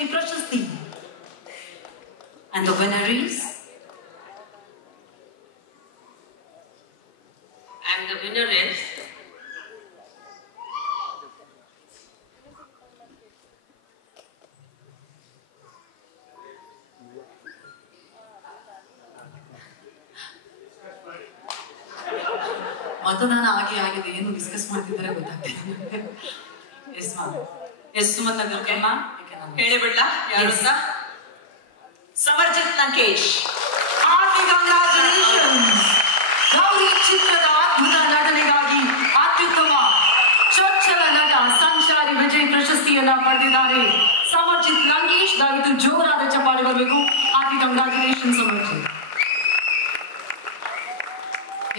ಪ್ರಶಸ್ತಿ. And the winner is? मतदान आगे ಏನು ಡಿಸ್ಕಸ್ ಮಾಡ್ತಿದ್ದಾರೆ ಗೊತ್ತಾಗ್ತಿದೆ. Yes ma'am. ಎಸ್ ಸುಮಂತ್ ನಗರ್ಕೆ ಮ್ಯಾಮ್ ಹೇಳಿ ಬಿಡ್ಲಾ ಯಾರು ಅಂತ? ಸಮರ್ಜಿತ್ ಲಂಕೇಶ್. ಹಾರ್ದಿಕ್ ಕಂಗ್ರಾಚುಲೇಷನ್ಸ್. ಗೌರಿ ಚಿತ್ರದ ಅದ್ಭುತ ನಟನೆಗಾಗಿ ಅತ್ಯುತ್ತಮ ಚೊಚ್ಚಲ ನಟ ಸಂಚಾರಿ ವಿಜಯ್ ಪ್ರಶಸ್ತಿಯನ್ನ ಪಡೆದಿದ್ದಾರೆ ಸಮರ್ಜಿತ್ ಲಂಕೇಶ್. ದಯವಿಟ್ಟು ಜೋರಾದ ಚಪ್ಪಾಳೆ ಬರಬೇಕು. ಹಾರ್ದಿಕ್ ಕಂಗ್ರಾಚುಲೇಷನ್ಸ್ ಸಮರ್ಜಿತ್.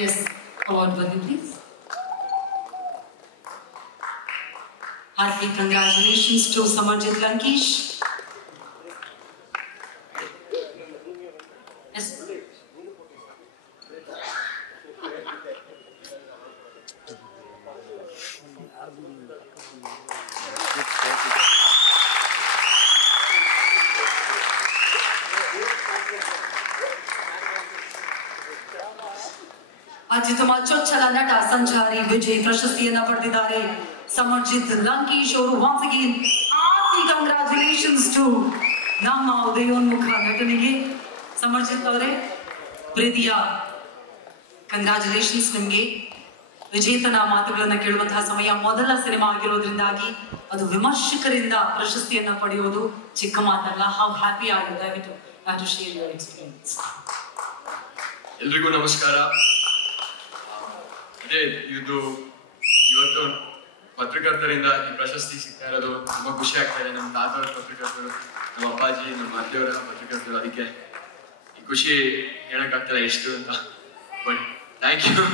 ಎಸ್ award bani please. Hearty congratulations to Samarjit Lankesh. Yes. ಅತ್ಯುತ್ತಮ ಚೊಚ್ಚಲ ನಟ ಸಂಚಾರಿ ವಿಜಯ್ ಪ್ರಶಸ್ತಿಯನ್ನ ಪಡೆದಿದ್ದಾರೆ ಸಮರ್ಜಿತ್ ಲಂಕೇಶ್ ಅವರು. once again hearty congratulations to ನಮ್ಮ ಉದಯೋನ್ಮುಖ ನಟನಿಗೆ ಸಮರ್ಜಿತ್ ಅವರೇ. ಪ್ರೀತಿಯ ಕಂಗ್ರಾಚುಲೇಷನ್ಸ್ ನಿಮ್ಗೆ. ವಿಜೇತನ ಮಾತುಗಳನ್ನ ಕೇಳುವಂತಹ ಸಮಯ. ಮೊದಲ ಸಿನಿಮಾ ಆಗಿರೋದ್ರಿಂದಾಗಿ ಅದು ವಿಮರ್ಶಕರಿಂದ ಪ್ರಶಸ್ತಿಯನ್ನ ಪಡೆಯೋದು ಚಿಕ್ಕ ಮಾತಲ್ಲ. How happy are you? ದಯವಿಟ್ಟು ಶೇರ್ ಯುವರ್ ಎಕ್ಸ್ಪೀರಿಯನ್ಸ್. ಎಲ್ರಿಗೂ ನಮಸ್ಕಾರ. ಅದೇ ಇವತ್ತು ಪತ್ರಕರ್ತರಿಂದ ಈ ಪ್ರಶಸ್ತಿ ಸಿಗ್ತಾ ಇರೋದು ತುಂಬಾ ಖುಷಿ ಆಗ್ತಾ ಇದೆ. ನಮ್ಮ ತಾತವ್ರ ಪತ್ರಕರ್ತರು, ನಮ್ಮ ಅಪ್ಪಾಜಿ, ನಮ್ಮ ಅತ್ತೆಯವರ ಪತ್ರಕರ್ತರು. ಅದಕ್ಕೆ ಈ ಖುಷಿ ಹೇಳಕ್ಕಾಗ್ತಲ್ಲ ಎಷ್ಟು ಅಂತ. But thank you.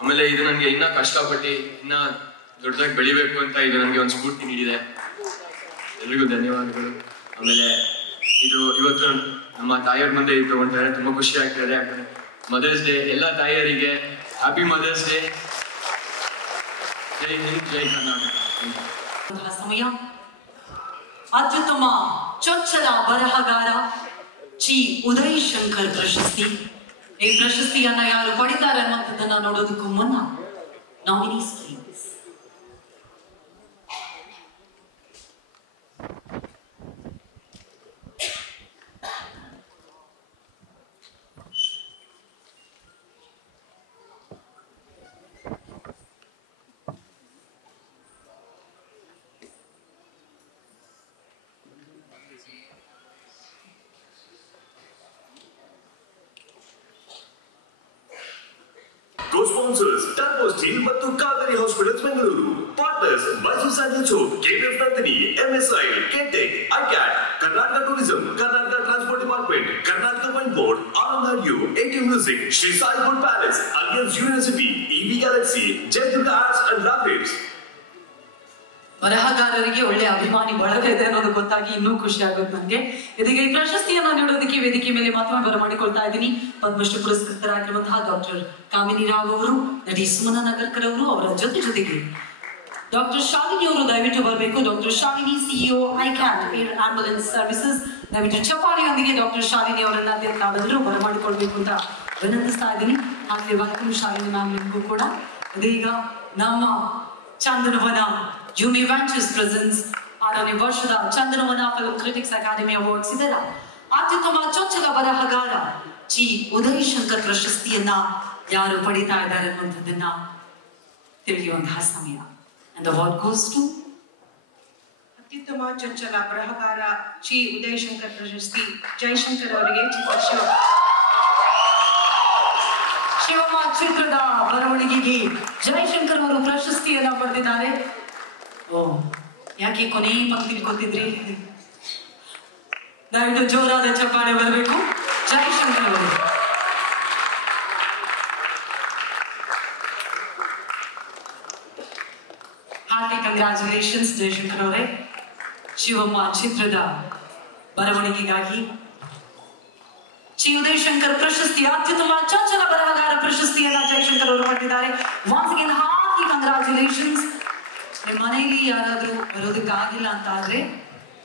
ಆಮೇಲೆ ಇದು ನನಗೆ ಇನ್ನ ಕಷ್ಟಪಟ್ಟು ಇನ್ನ ದೊಡ್ಡದಾಗಿ ಬೆಳಿಬೇಕು ಅಂತ ಇದು ನನಗೆ ಒಂದು ಸ್ಫೂರ್ತಿ ನೀಡಿದೆ. ಎಲ್ರಿಗೂ ಧನ್ಯವಾದಗಳು. ಆಮೇಲೆ ಇವತ್ತು ನಮ್ಮ ತಾಯಿಯವ್ರ ಮುಂದೆ ಇದು ತಗೊಂಡ್ರೆ ತುಂಬಾ ಖುಷಿ ಆಗ್ತದೆ. ಯಾಕಂದ್ರೆ ಮದರ್ಸ್ ಡೇ. ಎಲ್ಲ ತಾಯಿಯರಿಗೆ ಹ್ಯಾಪಿ ಮದರ್ಸ್ ಡೇ. ಜೈ ಹಿಂದ್, ಜೈ ಕರ್ನಾಟಕ. ಸಮಯ. ಅತ್ಯುತ್ತಮ ಚೊಚ್ಚಲ ಬರಹಗಾರ ಚಿ ಉದಯ್ ಶಂಕರ್ ಪ್ರಶಸ್ತಿ. ಈ ಪ್ರಶಸ್ತಿಯನ್ನ ಯಾರು ಪಡಿತಾರೆ ಅನ್ನುವಂಥದ್ದನ್ನ ನೋಡೋದಕ್ಕೂ ಮುನ್ನ nominees please. Co-sponsors Turbo Steel ಮತ್ತು Kaveri hospitals Bengaluru. Partners Mysore sandal soap, KF Nandini, MSI, KTech, ICAT, Karnataka tourism, Karnataka transport department, Karnataka wine board, Anand U, AT music, Shri Sai food palace, Alliance University, EV Galaxy, Jayadurga arts and rapids. ಬರಹಗಾರರಿಗೆ ಒಳ್ಳೆ ಅಭಿಮಾನಿ ಬಳಗ ಇದೆ ಅನ್ನೋದು ಗೊತ್ತಾಗಿ ಇನ್ನೂ ಖುಷಿ ಆಗುತ್ತೆ ನನಗೆ. ಇದೀಗ ಈ ಪ್ರಶಸ್ತಿಯನ್ನು ನೀಡೋದಕ್ಕೆ ವೇದಿಕೆ ಮೇಲೆ ಮತ್ತೊಮ್ಮೆ ಬರಮಾಡಿಕೊಳ್ತಾ ಇದ್ದೀನಿ ಪದ್ಮಶ್ರೀ ಪುರಸ್ಕೃತರಾಗಿರುವಂತಹ ಡಾಕ್ಟರ್ ಕಾಮಿನಿ ರಾವ್ ಅವರು, ನಟಿ ಸುಮನಾ ನಗರ್ಕರ್ ಅವರು, ಅವರ ಜೊತೆಗೆ ಡಾಕ್ಟರ್ ಶಾಲಿನಿ ಅವರು ದಯವಿಟ್ಟು ಬರಬೇಕು. Doctor Shalini, CEO ICAT air ambulance services. ದಯವಿಟ್ಟು ಚಪ್ಪಾಳಿಯೊಂದಿಗೆ ಡಾಕ್ಟರ್ ಶಾಲಿನಿ ಅವರನ್ನ ನಾವೆಲ್ಲರೂ ಬರಮಾಡಿಕೊಳ್ಬೇಕು ಅಂತ ವಿನಂತಿಸ್ತಾ ಇದ್ದೀನಿ. ಹಾಗೆ ವೆಲ್ಕಮ್ ಶಾಲಿನಿ ಮ್ಯಾಮ್ ನಿಮಗೂ ಕೂಡ. ಇದೀಗ ನಮ್ಮ ಚಂದನವನ ಯುಮಿ ವೆಂಚರ್ಸ್ ಪ್ರೆಸೆನ್ಸ್ 6ನೇ ವರ್ಷದ Chandanavana film critics academy awards ಇದರ ಅತ್ಯುತ್ತಮ ಚೊಚ್ಚಲ ಬರಹಗಾರ ಚಿ ಉದಯ್ ಶಂಕರ್ ಪ್ರಶಸ್ತಿಯನ್ನ ಯಾರು ಪಡಿತಾ ಇದ್ದಾರೆ ಅನ್ನುವಂಥದ್ದನ್ನ ತಿಳಿಯುವಂತಹ ಸಮಯ. And the award goes to ಅತ್ಯುತ್ತಮ ಚೊಚ್ಚಲ ಬರಹಗಾರ ಚಿ ಉದಯ್ ಶಂಕರ್ ಪ್ರಶಸ್ತಿ ಜಯಶಂಕರ್ ಅವರಿಗೆ. ಶಿವಮ್ಮ ಚಿತ್ರದ ಬರವಣಿಗೆಗೆ ಜಯಶಂಕರ್ ಅವರು ಪ್ರಶಸ್ತಿಯನ್ನ ಪಡೆದಿದ್ದಾರೆ. ಓ, ಯಾಕೆ ಕೊನೆ ಪಂಕ್ತಿಲಿ ಗೊತ್ತಿದ್ರಿ? ದಯವಿಟ್ಟು ಜೋರಾದ ಚಪ್ಪಾಳೆ ಬರಬೇಕು ಜಯಶಂಕರ್ ಅವರು. ಹಾರ್ಟಿ ಕಂಗ್ರಾಚುಲೇಷನ್ಸ್ ಜಯಶಂಕರ್ ಅವರೇ. ಶಿವಮ್ಮ ಚಿತ್ರದ ಬರವಣಿಗೆಗಾಗಿ ಶ್ರೀ ಉದಯ್ ಶಂಕರ್ ಪ್ರಶಸ್ತಿ ಅತ್ಯುತ್ತಮ ಚೊಚ್ಚಲ ಬರಹಗಾರ ಪ್ರಶಸ್ತಿಯನ್ನ ಜಯಶಂಕರ್ ಅವರು ಪಡೆದಿದ್ದಾರೆ. once again hearty congratulations. ನಿಮ್ಮ ಮನೆಯಲ್ಲಿ ಯಾರಾದರೂ ಬರೋದಕ್ಕಾಗಿಲ್ಲ ಅಂತ ಆದರೆ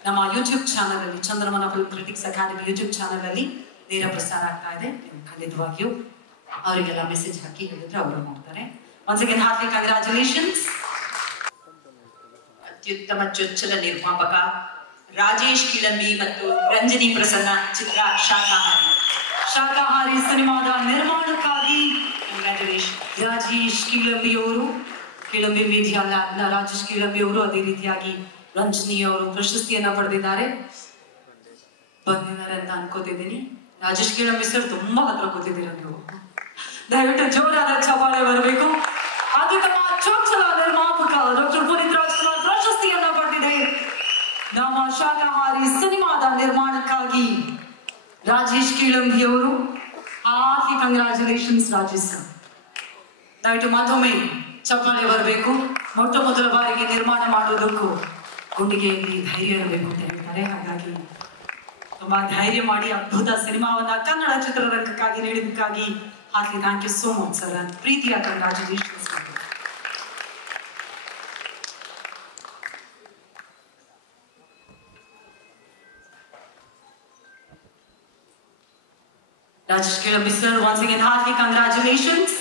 ನಮ್ಮ ಯೂಟ್ಯೂಬ್ ಚಾನಲ್ ಅಲ್ಲಿ ಚಂದ್ರಮನ film critics academy YouTube channel ಅಲ್ಲಿ ನೇರ ಪ್ರಸಾರ ಆಗ್ತಾ ಇದೆ. ನೀವು ಖಂಡಿತವಾಗಿಯೂ ಅವರಿಗೆಲ್ಲ ಮೆಸೇಜ್ ಹಾಕಿ ಹೇಳಿದ್ರೆ ಅವರು ನೋಡ್ತಾರೆ. Once again heartily congratulations. ಅತ್ಯುತ್ತಮ ಚೊಚ್ಚಲ ನಿರ್ಮಾಪಕ ರಾಜೇಶ್ ಕಿಳಂಬಿ ಮತ್ತು ರಂಜನಿ ಪ್ರಸನ್ನ. ಚಿತ್ರ ಶಾಕಾಹಾರಿ ಸಿನಿಮಾದ ನಿರ್ಮಾಣಕ್ಕಾಗಿ ಕಂಗ್ರಾಚುಲೇಷನ್. ರಾಜೇಶ್ ಕಿಳಂಬಿ ಅವರು, ಕಿಳಂಬಿ ಮೀಡಿಯಾ ಲ್ಯಾಬ್ನ ರಾಜೇಶ್ ಕಿಳಂಬಿ ಅವರು, ಅದೇ ರೀತಿಯಾಗಿ ರಂಜನಿ ಅವರು ಪ್ರಶಸ್ತಿಯನ್ನ ಪಡೆದಿದ್ದಾರೆ. ಬಂದಿದ್ದಾರೆ ಅಂತ ಅನ್ಕೋತಿದ್ದೀನಿ. ರಾಜೇಶ್ ಕಿಳಂಬಿ ಸರ್ ತುಂಬಾ ಹತ್ರ ಕೂತಿದ್ದೀರ ನೀವು. ದಯವಿಟ್ಟು ಜೋರಾದ ಚಪ್ಪಾಳೆ ಬರಬೇಕು. ಅತ್ಯುತ್ತಮ ಚೊಚ್ಚಲ ನಿರ್ಮಾಪಕ ಡಾಕ್ಟರ್ ಪುನೀತ್ ರಾಜ್ಕುಮಾರ್ ಪ್ರಶಸ್ತಿಯನ್ನ ಪಡೆದಿದೆ. ನಮ್ಮ ಶಾಕಾಹಾರಿ ಸಿನಿಮಾದ ನಿರ್ಮಾಣಕ್ಕಾಗಿ ರಾಜೇಶ್ ಕಿಳಂಬಿ ಅವರು. Hartley congratulations Rajesh sir. ದಯವಿಟ್ಟು ಮತ್ತೊಮ್ಮೆ ಚಪ್ಪಾಳೆ ಬರಬೇಕು. ಮೊಟ್ಟ ಮೊದಲ ಬಾರಿಗೆ ನಿರ್ಮಾಣ ಮಾಡೋದಕ್ಕೂ ಗುಂಡಿಗೆಯಲ್ಲಿ ಧೈರ್ಯ ಇರಬೇಕು ಅಂತ ಹೇಳ್ತಾರೆ. ಹಾಗಾಗಿ ತುಂಬಾ ಧೈರ್ಯ ಮಾಡಿ ಅದ್ಭುತ ಸಿನಿಮಾವನ್ನ ಕನ್ನಡ ಚಿತ್ರರಂಗಕ್ಕಾಗಿ ನೀಡಿದ್ದಕ್ಕಾಗಿ heartly thank you so much sir. ಪ್ರೀತಿಯ congratulations. Rajesh Kilambi sir, once again hearty congratulations.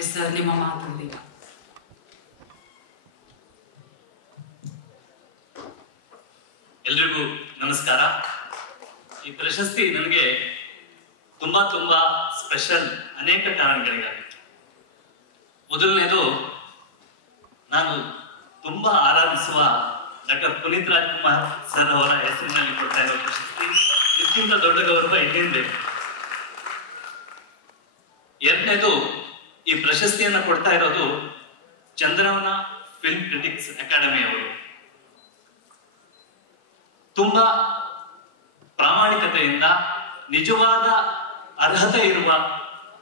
Yes sir, ನಿಮ್ಮ ಮಾತಲ್ಲಿ. ಎಲ್ರಿಗೂ ನಮಸ್ಕಾರ. ಈ ಪ್ರಶಸ್ತಿ ನನಗೆ ತುಂಬಾ ತುಂಬಾ ಸ್ಪೆಷಲ್ ಅನೇಕ ಕಾರಣಗಳಿಗಾಗಿ. ಮೊದಲನೇದು, ನಾನು ತುಂಬಾ ಆರಾಧಿಸುವ ಡಾಕ್ಟರ್ ಪುನೀತ್ ರಾಜ್ಕುಮಾರ್ ಸರ್ ಅವರ ಹೆಸರಿನಲ್ಲಿ ಕೊಡ್ತಾ ಇರೋ ಪ್ರಶಸ್ತಿ. ಇದಕ್ಕಿಂತ ದೊಡ್ಡ ಗೌರವ ಇನ್ನೇನು ಬೇಕು. ಎರಡನೇದು, ಈ ಪ್ರಶಸ್ತಿಯನ್ನ ಕೊಡ್ತಾ ಇರೋದು ಚಂದ್ರವನ ಫಿಲ್ಮ್ ಕ್ರಿಟಿಕ್ಸ್ ಅಕಾಡೆಮಿ ಅವರು. ತುಂಬಾ ಪ್ರಾಮಾಣಿಕತೆಯಿಂದ ನಿಜವಾದ ಅರ್ಹತೆ ಇರುವ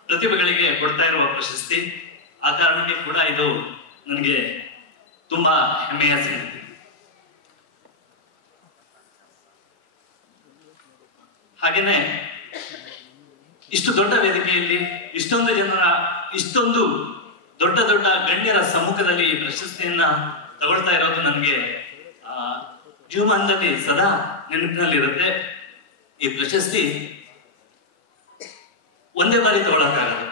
ಪ್ರತಿಭೆಗಳಿಗೆ ಕೊಡ್ತಾ ಇರುವ ಪ್ರಶಸ್ತಿ. ಆ ಕಾರಣಕ್ಕೆ ಕೂಡ ಇದು ನನಗೆ ತುಂಬಾ ಹೆಮ್ಮೆಯ ಸಂಗತಿ. ಹಾಗೇನೆ ಇಷ್ಟು ದೊಡ್ಡ ವೇದಿಕೆಯಲ್ಲಿ ಇಷ್ಟೊಂದು ಜನರ, ಇಷ್ಟೊಂದು ದೊಡ್ಡ ದೊಡ್ಡ ಗಣ್ಯರ ಸಮ್ಮುಖದಲ್ಲಿ ಈ ಪ್ರಶಸ್ತಿಯನ್ನ ತಗೊಳ್ತಾ ಇರೋದು ನನಗೆ ಜೀವಮಾನದಲ್ಲಿ ಸದಾ ನೆನಪಿನಲ್ಲಿರುತ್ತೆ. ಈ ಪ್ರಶಸ್ತಿ ಒಂದೇ ಬಾರಿ ತಗೊಳಕ್ಕಾಗಲ್ಲ.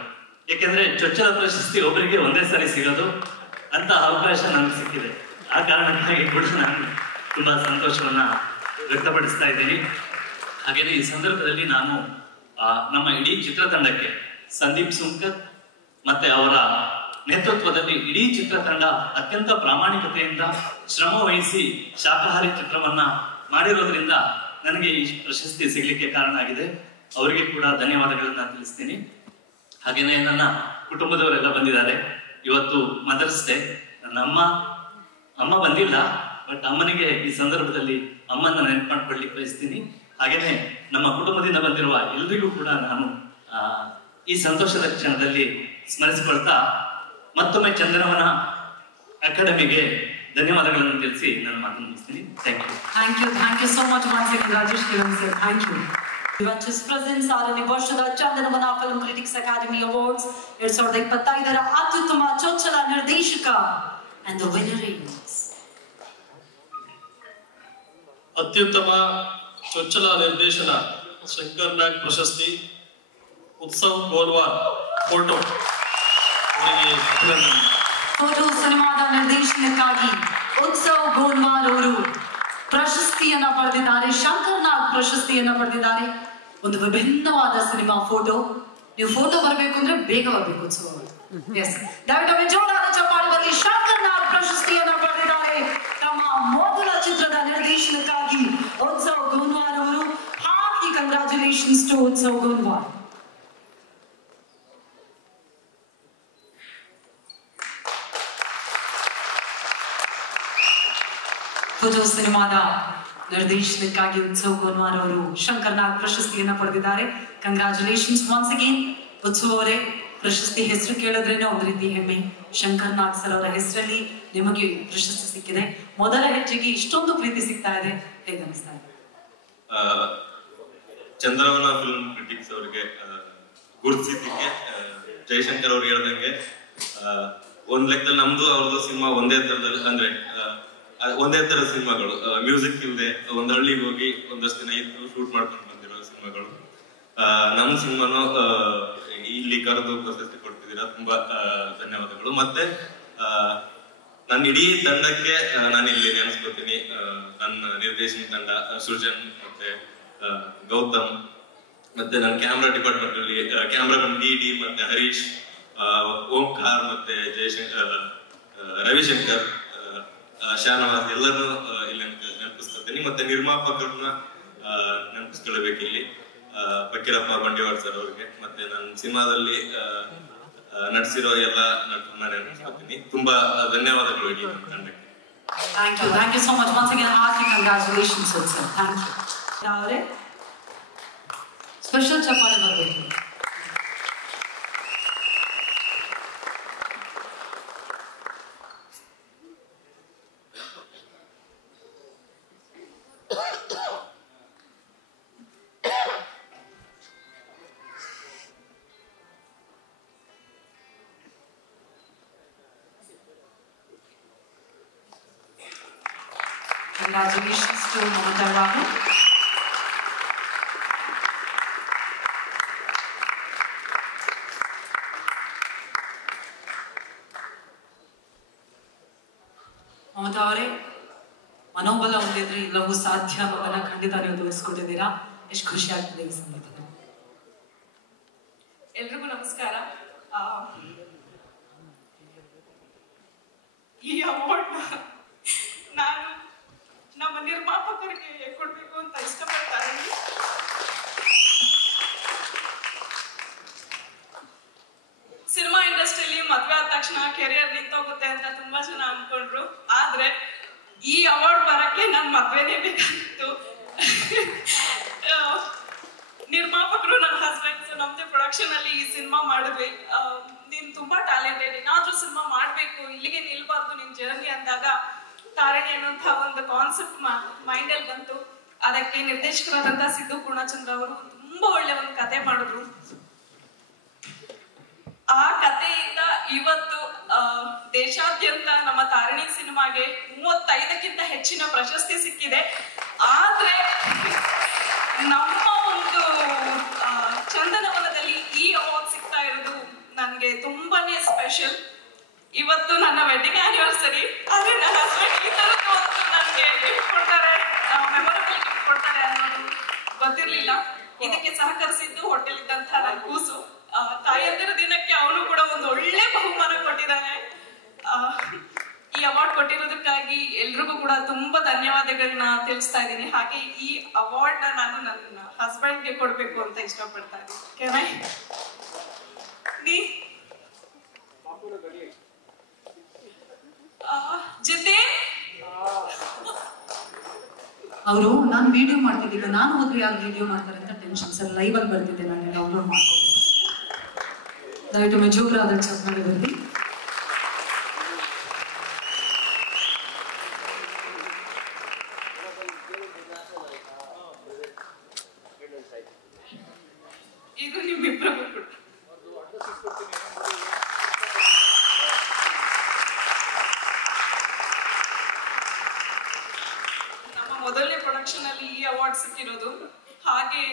ಯಾಕೆಂದ್ರೆ ಚೊಚ್ಚಲ ಪ್ರಶಸ್ತಿ ಒಬ್ಬರಿಗೆ ಒಂದೇ ಸಾರಿ ಸಿಗೋದು. ಅಂತ ಅವಕಾಶ ನನಗೆ ಸಿಕ್ಕಿದೆ. ಆ ಕಾರಣಕ್ಕಾಗಿ ಕೂಡ ನಾನು ತುಂಬಾ ಸಂತೋಷವನ್ನ ವ್ಯಕ್ತಪಡಿಸ್ತಾ ಇದ್ದೀನಿ. ಹಾಗೇನೆ ಈ ಸಂದರ್ಭದಲ್ಲಿ ನಾನು ನಮ್ಮ ಇಡೀ ಚಿತ್ರತಂಡಕ್ಕೆ, ಸಂದೀಪ್ ಸುಂಕರ್ ಮತ್ತೆ ಅವರ ನೇತೃತ್ವದಲ್ಲಿ ಇಡೀ ಚಿತ್ರತಂಡ ಅತ್ಯಂತ ಪ್ರಾಮಾಣಿಕತೆಯಿಂದ ಶ್ರಮ ವಹಿಸಿ ಶಾಕಾಹಾರಿ ಚಿತ್ರವನ್ನ ಮಾಡಿರೋದ್ರಿಂದ ನನಗೆ ಈ ಪ್ರಶಸ್ತಿ ಸಿಗ್ಲಿಕ್ಕೆ ಕಾರಣ ಆಗಿದೆ. ಅವರಿಗೆ ಕೂಡ ಧನ್ಯವಾದಗಳನ್ನ ತಿಳಿಸ್ತೀನಿ. ಹಾಗೇನೆ ನನ್ನ ಕುಟುಂಬದವರೆಲ್ಲ ಬಂದಿದ್ದಾರೆ. ಇವತ್ತು ಮದರ್ಸ್ ಡೇ. ನನ್ನ ಅಮ್ಮ ಬಂದಿಲ್ಲ, ಬಟ್ ಅಮ್ಮನಿಗೆ ಈ ಸಂದರ್ಭದಲ್ಲಿ ಅಮ್ಮನ ನೆನಪು ಮಾಡ್ಕೊಳ್ಳಿಕ್ಕೆ ಬಯಸ್ತೀನಿ. ಹಾಗೇನೆ ನಮ್ಮ ಕುಟುಂಬದಿಂದ ಬಂದಿರುವ ಎಲ್ರಿಗೂ ಕೂಡ ನಾನು ಈ ಸಂತೋಷದ ಕ್ಷಣದಲ್ಲಿ ಸ್ಮರಿಸಿಕೊಳ್ತಾ ಮತ್ತೊಮ್ಮೆ ಚಂದ್ರವನ ಅಕಾಡೆಮಿಗೆ ಧನ್ಯವಾದಗಳನ್ನು ತಿಳಿಸಿ ನನ್ನ ಮಾತನ್ನು ಮುಗಿಸ್ತೀನಿ. Thank you so much once again Rajesh Kilambi sir. Thank you. Juventus presents 6ನೇ ವರ್ಷದ ಚಂದ್ರವನ ಫಿಲ್ಮ್ ಕ್ರಿಟಿಕ್ಸ್ ಅಕಾಡೆಮಿ ಅವಾರ್ಡ್ಸ್ 2025ರ ಅತ್ಯುತ್ತಮ ಚೊಚ್ಚಲ ನಿರ್ದೇಶಕ. And the winner is ಅತ್ಯುತ್ತಮ ಚೊಚ್ಚಲ ನಿರ್ದೇಶನ ಶಂಕರ್ ನಾಗ್ ಪ್ರಶಸ್ತಿ ಉತ್ಸವ್ ಗೋಲ್ವಾರ್ ಫೋಟೋ. ಫೋಟೋ ಸಿನಿಮಾದ ನಿರ್ದೇಶನಕ್ಕಾಗಿ ಉತ್ಸವ್ ಗೋಲ್ವಾರ್ ಅವರು ಪ್ರಶಸ್ತಿಯನ್ನ ಪಡೆದಿದ್ದಾರೆ. ಶಂಕರ್ ನಾಗ್ ಪ್ರಶಸ್ತಿಯನ್ನ ಪಡೆದಿದ್ದಾರೆ. ಒಂದು ವಿಭಿನ್ನವಾದ ಸಿನಿಮಾ ಫೋಟೋ. ನೀವು ಫೋಟೋ ಬರಬೇಕು ಅಂದ್ರೆ ಬೇಗ ಬರಬೇಕು ಉತ್ಸವ್ ಅವರು. ಎಸ್, ದಯವಿಟ್ಟು ಜೋರಾದ ಚಪ್ಪಾಳೆ ಬರಲಿ. ಶಂಕರ್ ನಾಗ್ ಪ್ರಶಸ್ತಿಯನ್ನ ಪಡೆದಿದ್ದಾರೆ ತಮ್ಮ ಮೊದಲ ಚಿತ್ರದ ನಿರ್ದೇಶನಕ್ಕಾಗಿ ಉತ್ಸವ್ ಗೋಲ್ವಾರ್ ಅವರು. Hartley congratulations to Utsav Golwar. Photo ಸಿನಿಮಾದ ನಿರ್ದೇಶನಕ್ಕಾಗಿ ಉತ್ಸವ್ ಗೋಲ್ವಾರ್ ಅವರು ಶಂಕರ್ ನಾಗ್ ಪ್ರಶಸ್ತಿಯನ್ನ ಪಡೆದಿದ್ದಾರೆ. ಕಂಗ್ರಾಚುಲೇಷನ್ಸ್ ಒನ್ಸ್ ಅಗೇನ್ ಉತ್ಸವ್ ಅವರೇ. ಪ್ರಶಸ್ತಿ ಹೆಸರು ಕೇಳಿದ್ರೇನೆ ಒಂದು ರೀತಿ ಹೆಮ್ಮೆ. ಶಂಕರ್ ನಾಗ್ ಸರ್ ಅವರ ಹೆಸರಲ್ಲಿ ನಿಮಗೆ ಪ್ರಶಸ್ತಿ ಸಿಕ್ಕಿದೆ. ಮೊದಲ ಹೆಜ್ಜೆಗೆ ಇಷ್ಟೊಂದು ಪ್ರೀತಿ ಸಿಗ್ತಾ ಇದೆ, ಹೇಗೆ ಅನಿಸ್ತಾ ಇದೆ? ಚಂದ್ರವನ ಫಿಲ್ಮ್ ಕ್ರಿಟಿಕ್ಸ್ ಅವರಿಗೆ ಗುರುತಿಸಿದ್ದಕ್ಕೆ ಜಯಶಂಕರ್ ಅವ್ರಿಗೆ ಹೇಳ್ದಂಗೆ ಒಂದ್ ಲೆಕ್ಕದಲ್ಲಿ ನಮ್ದು ಅವ್ರದ್ದು ಸಿನಿಮಾ ಒಂದೇ ತರದಲ್ಲಿ, ಅಂದ್ರೆ ಒಂದೇ ತರ ಸಿನಿಮಾಗಳು, ಮ್ಯೂಸಿಕ್ ಇಲ್ಲದೆ ಒಂದ್ ಹಳ್ಳಿಗೆ ಹೋಗಿ ಒಂದಷ್ಟು ದಿನ ಇದ್ದು ಶೂಟ್ ಮಾಡ್ಕೊಂಡು ಬಂದಿರೋ ಸಿನಿಮಾಗಳು. ನಮ್ಮ ಸಿನಿಮಾನು ಇಲ್ಲಿ ಕರೆದು ಪ್ರಶಸ್ತಿ ಕೊಡ್ತಿದ್ದೀರಾ, ತುಂಬಾ ಧನ್ಯವಾದಗಳು. ಮತ್ತೆ ನನ್ನ ಇಡೀ ತಂಡಕ್ಕೆ ನಾನು ಇಲ್ಲಿ ನೆನೆಸ್ಕೊತೀನಿ. ನನ್ನ ನಿರ್ದೇಶನ ತಂಡ ಸೃಜನ್ ಮತ್ತೆ ಗೌತಮ್, ಮತ್ತೆ ನನ್ನ ಕ್ಯಾಮ್ರಾ ಡಿಪಾರ್ಟ್ಮೆಂಟ್ ಅಲ್ಲಿ ಕ್ಯಾಮ್ರಾಮನ್ ಡಿ ಮತ್ತೆ ಹರೀಶ್, ಓಂಕಾರ್ ಮತ್ತೆ ರವಿಶಂಕರ್, ಶಾನವಾಸ್, ಎಲ್ಲರನ್ನು ಇಲ್ಲಿ ನೆನಪಿಸ್ಕೊತೀನಿ. ಮತ್ತೆ ನಿರ್ಮಾಪಕರನ್ನ ನೆನಪಿಸ್ಕೊಳ್ಬೇಕು ಇಲ್ಲಿ, ಫಕೀರಪ್ಪ ಬಂಡಿವಾಡ್ ಸರ್ ಅವ್ರಿಗೆ, ಮತ್ತೆ ನನ್ನ ಸಿನಿಮಾದಲ್ಲಿ ನಟಿಸಿರೋ ಎಲ್ಲ ನಟರನ್ನ ನೆನಪಿಸ್ಕೊತೀನಿ. ತುಂಬಾ ಧನ್ಯವಾದಗಳು ಇಡೀ ನನ್ನ ತಂಡಕ್ಕೆ. Thank you so much. Once again, hearty congratulations, sir. Thank you. ಅವರೇ ಸ್ಪೆಷಲ್ ಚಪ್ಪಾಳೆ ಬರಬೇಕು. Congratulations to Mamata Rao. Mamata ಅವರೇ, ಮನೋಬಲ ಹೊಂದಿದ್ರೆ ಎಲ್ಲವೂ ಸಾಧ್ಯ ಅನ್ನೋದನ್ನ ಖಂಡಿತ ನೀವು ತೋರಿಸ್ಕೊಟ್ಟಿದ್ದೀರಾ. ಎಷ್ಟು ಖುಷಿ ಆಗ್ತದೆ ಈ ಸಂದರ್ಭದಲ್ಲಿ. ಎಲ್ರಿಗೂ ನಮಸ್ಕಾರ. ಈ ಅವಾರ್ಡ್ ನಾನು ನಮ್ಮ ನಿರ್ಮಾಪಕರಿಗೆ ಕೊಡ್ಬೇಕು ಅಂತ ಇಷ್ಟಪಡ್ತಾ ಇದ್ದೀನಿ. ಸಿನಿಮಾ ಇಂಡಸ್ಟ್ರಿಯಲ್ಲಿ ಮದ್ವೆ ಆದ ತಕ್ಷಣ ಕೆರಿಯರ್ ನಿಂತೋಗುತ್ತೆ ಅಂತ ತುಂಬಾ ಜನ ಅನ್ಕೊಂಡ್ರು. ಆದ್ರೆ ಈ ಅವಾರ್ಡ್ ಬರಕ್ಕೆ ನನ್ ಮದ್ವೆನೇ ಬೇಕಾಗಿತ್ತು. ನಿರ್ಮಾಪಕರು, ನನ್ನ ಹಸ್ಬೆಂಡ್ಸ್, ನಮ್ದೇ ಪ್ರೊಡಕ್ಷನ್ ಅಲ್ಲಿ ಈ ಸಿನಿಮಾ ಮಾಡಿದ್ವಿ. ನೀನ್ ತುಂಬಾ ಟ್ಯಾಲೆಂಟೆಡ್, ಏನಾದ್ರೂ ಸಿನಿಮಾ ಮಾಡ್ಬೇಕು, ಇಲ್ಲಿಗೆ ನಿಲ್ಬಾರ್ದು ನಿನ್ ಜರ್ನಿ ಅಂದಾಗ ತಾರಣಿ ಅನ್ನುವಂತ ಒಂದು ಕಾನ್ಸೆಪ್ಟ್ ಮೈಂಡ್ ಅಲ್ಲಿ ಬಂತು. ಅದಕ್ಕೆ ನಿರ್ದೇಶಕರಾದಂತ ಸಿದ್ದು ಪೂರ್ಣಚಂದ್ರ ಅವರು ತುಂಬಾ ಒಳ್ಳೆ ಒಂದು ಕತೆ ಮಾಡಿದ್ರು. ಆ ಕಥೆಯಿಂದ ಇವತ್ತು ದೇಶಾದ್ಯಂತ ನಮ್ಮ ತಾರಣಿ ಸಿನಿಮಾಗೆ 35ಕ್ಕಿಂತ ಹೆಚ್ಚಿನ ಪ್ರಶಸ್ತಿ ಸಿಕ್ಕಿದೆ. ಆದ್ರೆ ನಮ್ಮ ಒಂದು ಚಂದನವನದಲ್ಲಿ ಈ ಅವಾರ್ಡ್ ಸಿಗ್ತಾ ಇರೋದು ನನ್ಗೆ ತುಂಬಾನೇ ಸ್ಪೆಷಲ್. ಇವತ್ತು ನನ್ನ ವೆಡ್ಡಿಂಗ್ ಆನಿವರ್ಸರಿ. ಆದ್ರೆ ನನ್ನ ಹಸ್ಬೆಂಡ್ ಈ ತರದ್ದು ಒಂದು ನನ್ಗೆ ಗಿಫ್ಟ್ ಕೊಡ್ತಾರೆ, ಮೆಮೊರಬಲ್ ಗಿಫ್ಟ್ ಕೊಡ್ತಾರೆ ಅನ್ನೋದು ಗೊತ್ತಿರ್ಲಿಲ್ಲ. ಇದಕ್ಕೆ ಸಹಕರಿಸಿದ್ದು ಹೋಟೆಲ್ ಇದ್ದಂತ ನನ್ನ ಕೂಸು. ತಾಯಂದಿರ ದಿನಕ್ಕೆ ಅವನು ಕೂಡ ಒಂದು ಒಳ್ಳೆ ಬಹುಮಾನ ಕೊಟ್ಟಿದ್ದಾನೆ. ಈ ಅವಾರ್ಡ್ ಕೊಟ್ಟಿರೋದಕ್ಕಾಗಿ ಎಲ್ರಿಗೂ ಕೂಡ ತುಂಬಾ ಧನ್ಯವಾದಗಳನ್ನ ತಿಳಿಸ್ತಾ ಇದ್ದೀನಿ. ಹಾಗೆ ಈ ಅವಾರ್ಡ್ ನಾನು ನನ್ನ ಹಸ್ಬೆಂಡ್ಗೆ ಕೊಡ್ಬೇಕು ಅಂತ ಇಷ್ಟಪಡ್ತಾ ಇದ್ದೀನಿ. ಅವರು ನಾನು ವಿಡಿಯೋ ಮಾಡ್ತಿದ್ದೆ, ನಾನು ಹೋದ್ರೆ ಯಾರು ವಿಡಿಯೋ ಮಾಡ್ತಾರೆ ಅಂತ ಟೆನ್ಷನ್ ಸರ್. ಲೈವ್ ಅಲ್ಲಿ ಬರ್ತಿದ್ದೆ, ನಾನು ಡೌನ್ಲೋಡ್ ಮಾಡ್ಕೊಂಡು. ದಯವಿಟ್ಟು ಮೆಜೂರಾದ ಚಪ್ಪಾಳೆ ಬರ್ದಿ. ಇದು ನಿಮ್ಮಿಬ್ಬರಿಗೂ ನಮ್ಮ ಮೊದಲನೇ ಪ್ರೊಡಕ್ಷನ್ ಅಲ್ಲಿ ಈ ಅವಾರ್ಡ್ ಸಿಕ್ಕಿರೋದು. ಹಾಗೆ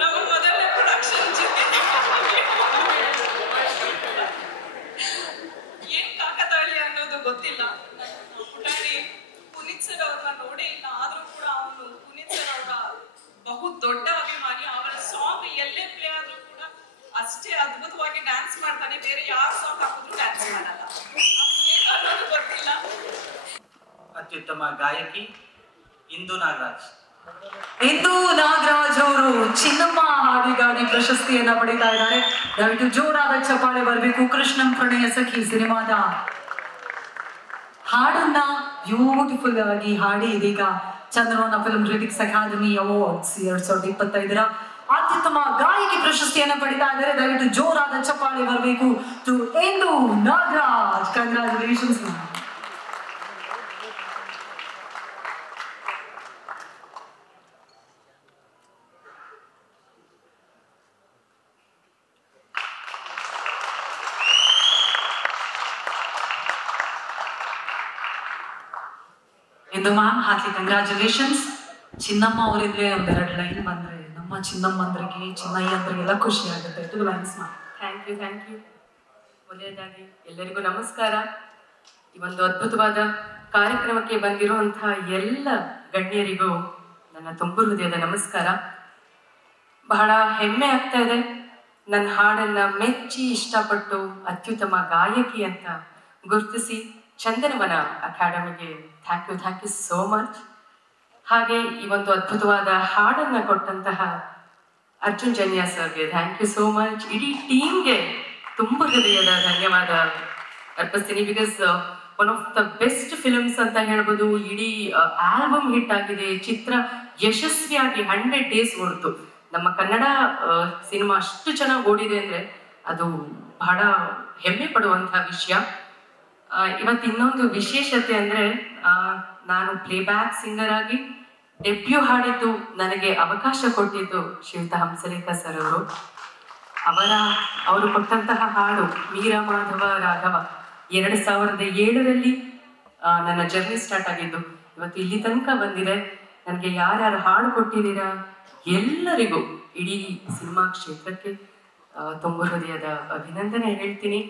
ನಮ್ಮ ಮೊದಲನೇ ಪ್ರೊಡಕ್ಷನ್ ಜೊತೆ ಏನ್ ಕಾಕತಾಳಿ ಅನ್ನೋದು ಗೊತ್ತಿಲ್ಲ. ಪುಟಾಣಿ ಪುನೀತ್ ಸರ್ ಅವ್ರನ್ನ ನೋಡೇ ಇಲ್ಲ, ಆದ್ರೂ ಕೂಡ ಅವನು ಪುನೀತ್ ಸರ್ ಅವರ ಬಹು ದೊಡ್ಡ ಅಭಿಮಾನಿ. ಅವರ ಸಾಂಗ್ ಎಲ್ಲೇ ಪ್ಲೇ ಆದ್ರೂ ಕೂಡ ಅಷ್ಟೇ ಅದ್ಭುತವಾಗಿ ಡ್ಯಾನ್ಸ್ ಮಾಡ್ತಾನೆ. ಬೇರೆ ಯಾರು ಸಾಂಗ್ ಹಾಕಿದ್ರು ಡ್ಯಾನ್ಸ್ ಮಾಡಲ್ಲ. ಏನು ಅನ್ನೋದು ಗೊತ್ತಿಲ್ಲ. ಅತ್ಯುತ್ತಮ ಗಾಯಕಿ ಇಂದು ನಾಗರಾಜ್. ಇಂದು ನಾಗರಾಜ್ ಅವರು ಚಿನ್ನಮ್ಮ ಹಾಡಿಗಾಡಿ ಪ್ರಶಸ್ತಿಯನ್ನ ಪಡಿತಾ ಇದ್ದಾರೆ. ದಯವಿಟ್ಟು ಜೋರಾದ ಚಪ್ಪಾಳೆ ಬರಬೇಕು. ಕೃಷ್ಣನ್ ಪ್ರಣಯ ಸಖಿ ಸಿನಿಮಾದ ಹಾಡನ್ನ ಬ್ಯೂಟಿಫುಲ್ ಆಗಿ ಹಾಡಿ ಇದೀಗ Chandravana film critics academy awards 2025 ಅತ್ಯುತ್ತಮ ಗಾಯಕಿ ಪ್ರಶಸ್ತಿಯನ್ನ ಪಡಿತಾ ಇದ್ದಾರೆ. ದಯವಿಟ್ಟು ಜೋರಾದ ಚಪ್ಪಾಳೆ ಬರಬೇಕು to Indu Nagaraj. Congratulations. Indu ma'am heartly congratulations. Chinnamma ಅವರಿದ್ರೆ ಒಂದೆರಡು ಲೈನ್ ಬಂದ್ರೆ ನಮ್ಮ ಚಿನ್ನಮ್ಮಂದ್ರಿಗೆ ಚಿನ್ನಯ್ಯಂದ್ರಿಗೆಲ್ಲ ಖುಷಿ ಆಗುತ್ತೆ. 2 ಲೈನ್ಸ್ ಮ್ಯಾಮ್. Thank you. ಒಳ್ಳೆಯದಾಗಿ ಎಲ್ಲರಿಗೂ ನಮಸ್ಕಾರ. ಈ ಒಂದು ಅದ್ಭುತವಾದ ಕಾರ್ಯಕ್ರಮಕ್ಕೆ ಬಂದಿರುವಂತಹ ಎಲ್ಲ ಗಣ್ಯರಿಗೂ ನನ್ನ ತುಂಬು ಹೃದಯದ ನಮಸ್ಕಾರ. ಬಹಳ ಹೆಮ್ಮೆ ಆಗ್ತಾ ಇದೆ. ನನ್ನ ಹಾಡನ್ನ ಮೆಚ್ಚಿ ಇಷ್ಟಪಟ್ಟು ಅತ್ಯುತ್ತಮ ಗಾಯಕಿ ಅಂತ ಗುರುತಿಸಿ ಚಂದನವನ ಅಕಾಡೆಮಿಗೆ ಥ್ಯಾಂಕ್ ಯು ಸೋ ಮಚ್. ಹಾಗೆ ಈ ಒಂದು ಅದ್ಭುತವಾದ ಹಾಡನ್ನ ಕೊಟ್ಟಂತಹ ಅರ್ಜುನ್ ಜನ್ಯ ಸರ್ಗೆ ಥ್ಯಾಂಕ್ ಯು ಸೋ ಮಚ್. ಇಡೀ ಟೀಮ್ಗೆ ತುಂಬ ಹೃದಯದ ಧನ್ಯವಾದ ಅರ್ಪಿಸ್ತೀನಿ. Because one of the best films ಅಂತ ಹೇಳ್ಬೋದು. ಇಡೀ ಆಲ್ಬಮ್ ಹಿಟ್ ಆಗಿದೆ. ಚಿತ್ರ ಯಶಸ್ವಿಯಾಗಿ 100 days ಓಡ್ತು. ನಮ್ಮ ಕನ್ನಡ ಸಿನಿಮಾ ಅಷ್ಟು ಚೆನ್ನಾಗಿ ಓಡಿದೆ ಅಂದರೆ ಅದು ಬಹಳ ಹೆಮ್ಮೆ ಪಡುವಂತಹ ವಿಷಯ. ಇವತ್ತು ಇನ್ನೊಂದು ವಿಶೇಷತೆ ಅಂದರೆ ನಾನು ಪ್ಲೇಬ್ಯಾಕ್ ಸಿಂಗರ್ ಆಗಿ ಡೆಬ್ಯೂ ಹಾಡಿದ್ದು ನನಗೆ ಅವಕಾಶ ಕೊಟ್ಟಿದ್ದು ಶ್ರೀಯುತ ಹಂಸಲೇಖ ಸರ್ ಅವರು. ಅವರು ಕೊಟ್ಟಂತಹ ಹಾಡು ವೀರ ಮಾಧವ ರಾಘವ 2007ರಲ್ಲಿ ನನ್ನ ಜರ್ನಿ ಸ್ಟಾರ್ಟ್ ಆಗಿದ್ದು. ಇವತ್ತು ಇಲ್ಲಿ ತನಕ ಬಂದಿದೆ. ನನಗೆ ಯಾರ್ಯಾರು ಹಾಡು ಕೊಟ್ಟಿದ್ದೀರಾ ಎಲ್ಲರಿಗೂ ಇಡೀ ಸಿನಿಮಾ ಕ್ಷೇತ್ರಕ್ಕೆ ತುಂಬ ಹೃದಯದ ಅಭಿನಂದನೆ ಹೇಳ್ತೀನಿ.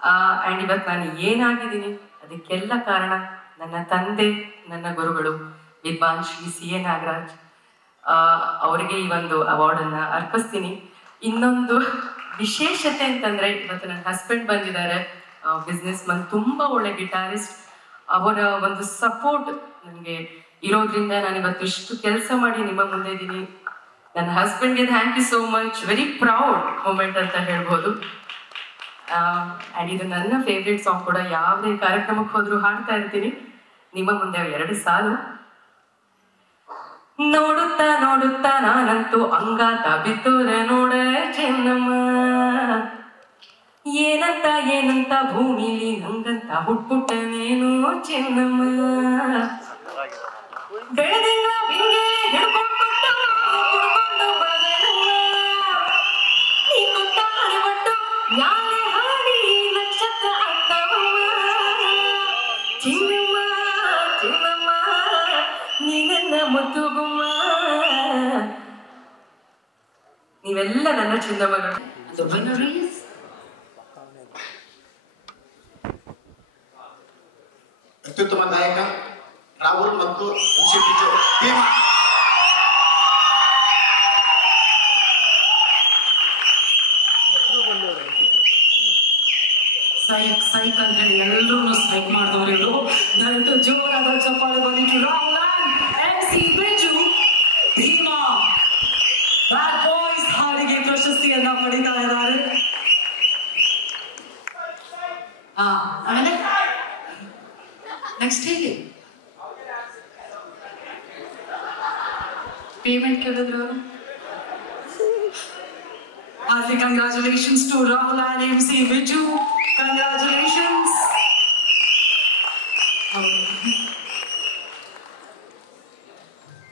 ಆ್ಯಂಡ್ ಇವತ್ತು ನಾನು ಏನಾಗಿದ್ದೀನಿ ಅದಕ್ಕೆಲ್ಲ ಕಾರಣ ನನ್ನ ತಂದೆ, ನನ್ನ ಗುರುಗಳು ವಿದ್ವಾನ್ ಶ್ರೀ CA ನಾಗರಾಜ್ ಅವರಿಗೆ ಈ ಒಂದು ಅವಾರ್ಡನ್ನು ಅರ್ಪಿಸ್ತೀನಿ. ಇನ್ನೊಂದು ವಿಶೇಷತೆ ಅಂತಂದರೆ ಇವತ್ತು ನನ್ನ ಹಸ್ಬೆಂಡ್ ಬಂದಿದ್ದಾರೆ, ಬಿಸ್ನೆಸ್ ಮನ್, ತುಂಬ ಒಳ್ಳೆ ಗಿಟಾರಿಸ್ಟ್. ಅವರ ಒಂದು ಸಪೋರ್ಟ್ ನನಗೆ ಇರೋದ್ರಿಂದ ನಾನು ಇವತ್ತು ಇಷ್ಟು ಕೆಲಸ ಮಾಡಿ ನಿಮ್ಮ ಮುಂದೆ ಇದ್ದೀನಿ. ನನ್ನ ಹಸ್ಬೆಂಡ್ಗೆ thank you so much. Very proud moment ಅಂತ ಹೇಳ್ಬೋದು. ಆ್ಯಂಡ್ ಇದು ನನ್ನ ಫೇವ್ರೆಟ್ ಸಾಂಗ್ ಕೂಡ. ಯಾವುದೇ ಕಾರ್ಯಕ್ರಮಕ್ಕೆ ಹೋದರೂ ಹಾಡ್ತಾ ಇರ್ತೀನಿ. ನಿಮ್ಮ ಮುಂದೆ 2 ಸಾಲು. ನೋಡುತ್ತಾ ನೋಡುತ್ತಾ ನಾನಂತೂ ಅಂಗಾತ ಬಿತ್ತೋರೆ ನೋಡೆ ಚೆನ್ನಮ್ಮ, ಏನಂತ ಭೂಮಿಲಿ ನಂಗಂತ ಹುಟ್ಪುಟ್ಟನೇನು ಚೆನ್ನಮ್ಮ, ಬೆಳೆದಿಲ್ಲ ಬಿಂಗೆ ಹಿಡ್ಕೊಂಡು ಯಾರೇ ಹಾಡಿ ನಕ್ಷತ್ರ ಅಂತವಮ್ಮ, ಚಿನ್ನಮ್ಮ ಚಿನ್ನಮ್ಮ ನೀ ನನ್ನ ಮುತ್ತುಗುಮ್ಮ. ನೀವೆಲ್ಲ ನನ್ನ ಚಿನ್ನಮ್ಮಗಳು. ಅತ್ಯುತ್ತಮ ಗಾಯಕ ರಾಹುಲ್ ಮತ್ತು ಟೀಮ್ ಸೈಕ್ ಅಂತ ಹೇಳಿ ಎಲ್ಲರೂ ಸ್ಟ್ರೈಕ್ ಮಾಡಿದವರೆಲ್ಲೂ ದಯವಿಟ್ಟು ಜೋರಾದ ಚಪ್ಪಾಳೆ ಬಂದಿಟ್ಟು Rahul MC Biju Bhima bad boys ಹಾಡಿಗೆ ಪ್ರಶಸ್ತಿಯನ್ನ ಪಡಿತಾ ಇದ್ದಾರೆ. ಆಮೇಲೆ ನೆಕ್ಸ್ಟ್ ಹೇಗೆ ಪೇಮೆಂಟ್ ಕೇಳಿದ್ರು ಅವರು. Heartily congratulations to Rahul and MC Viju. Congratulations.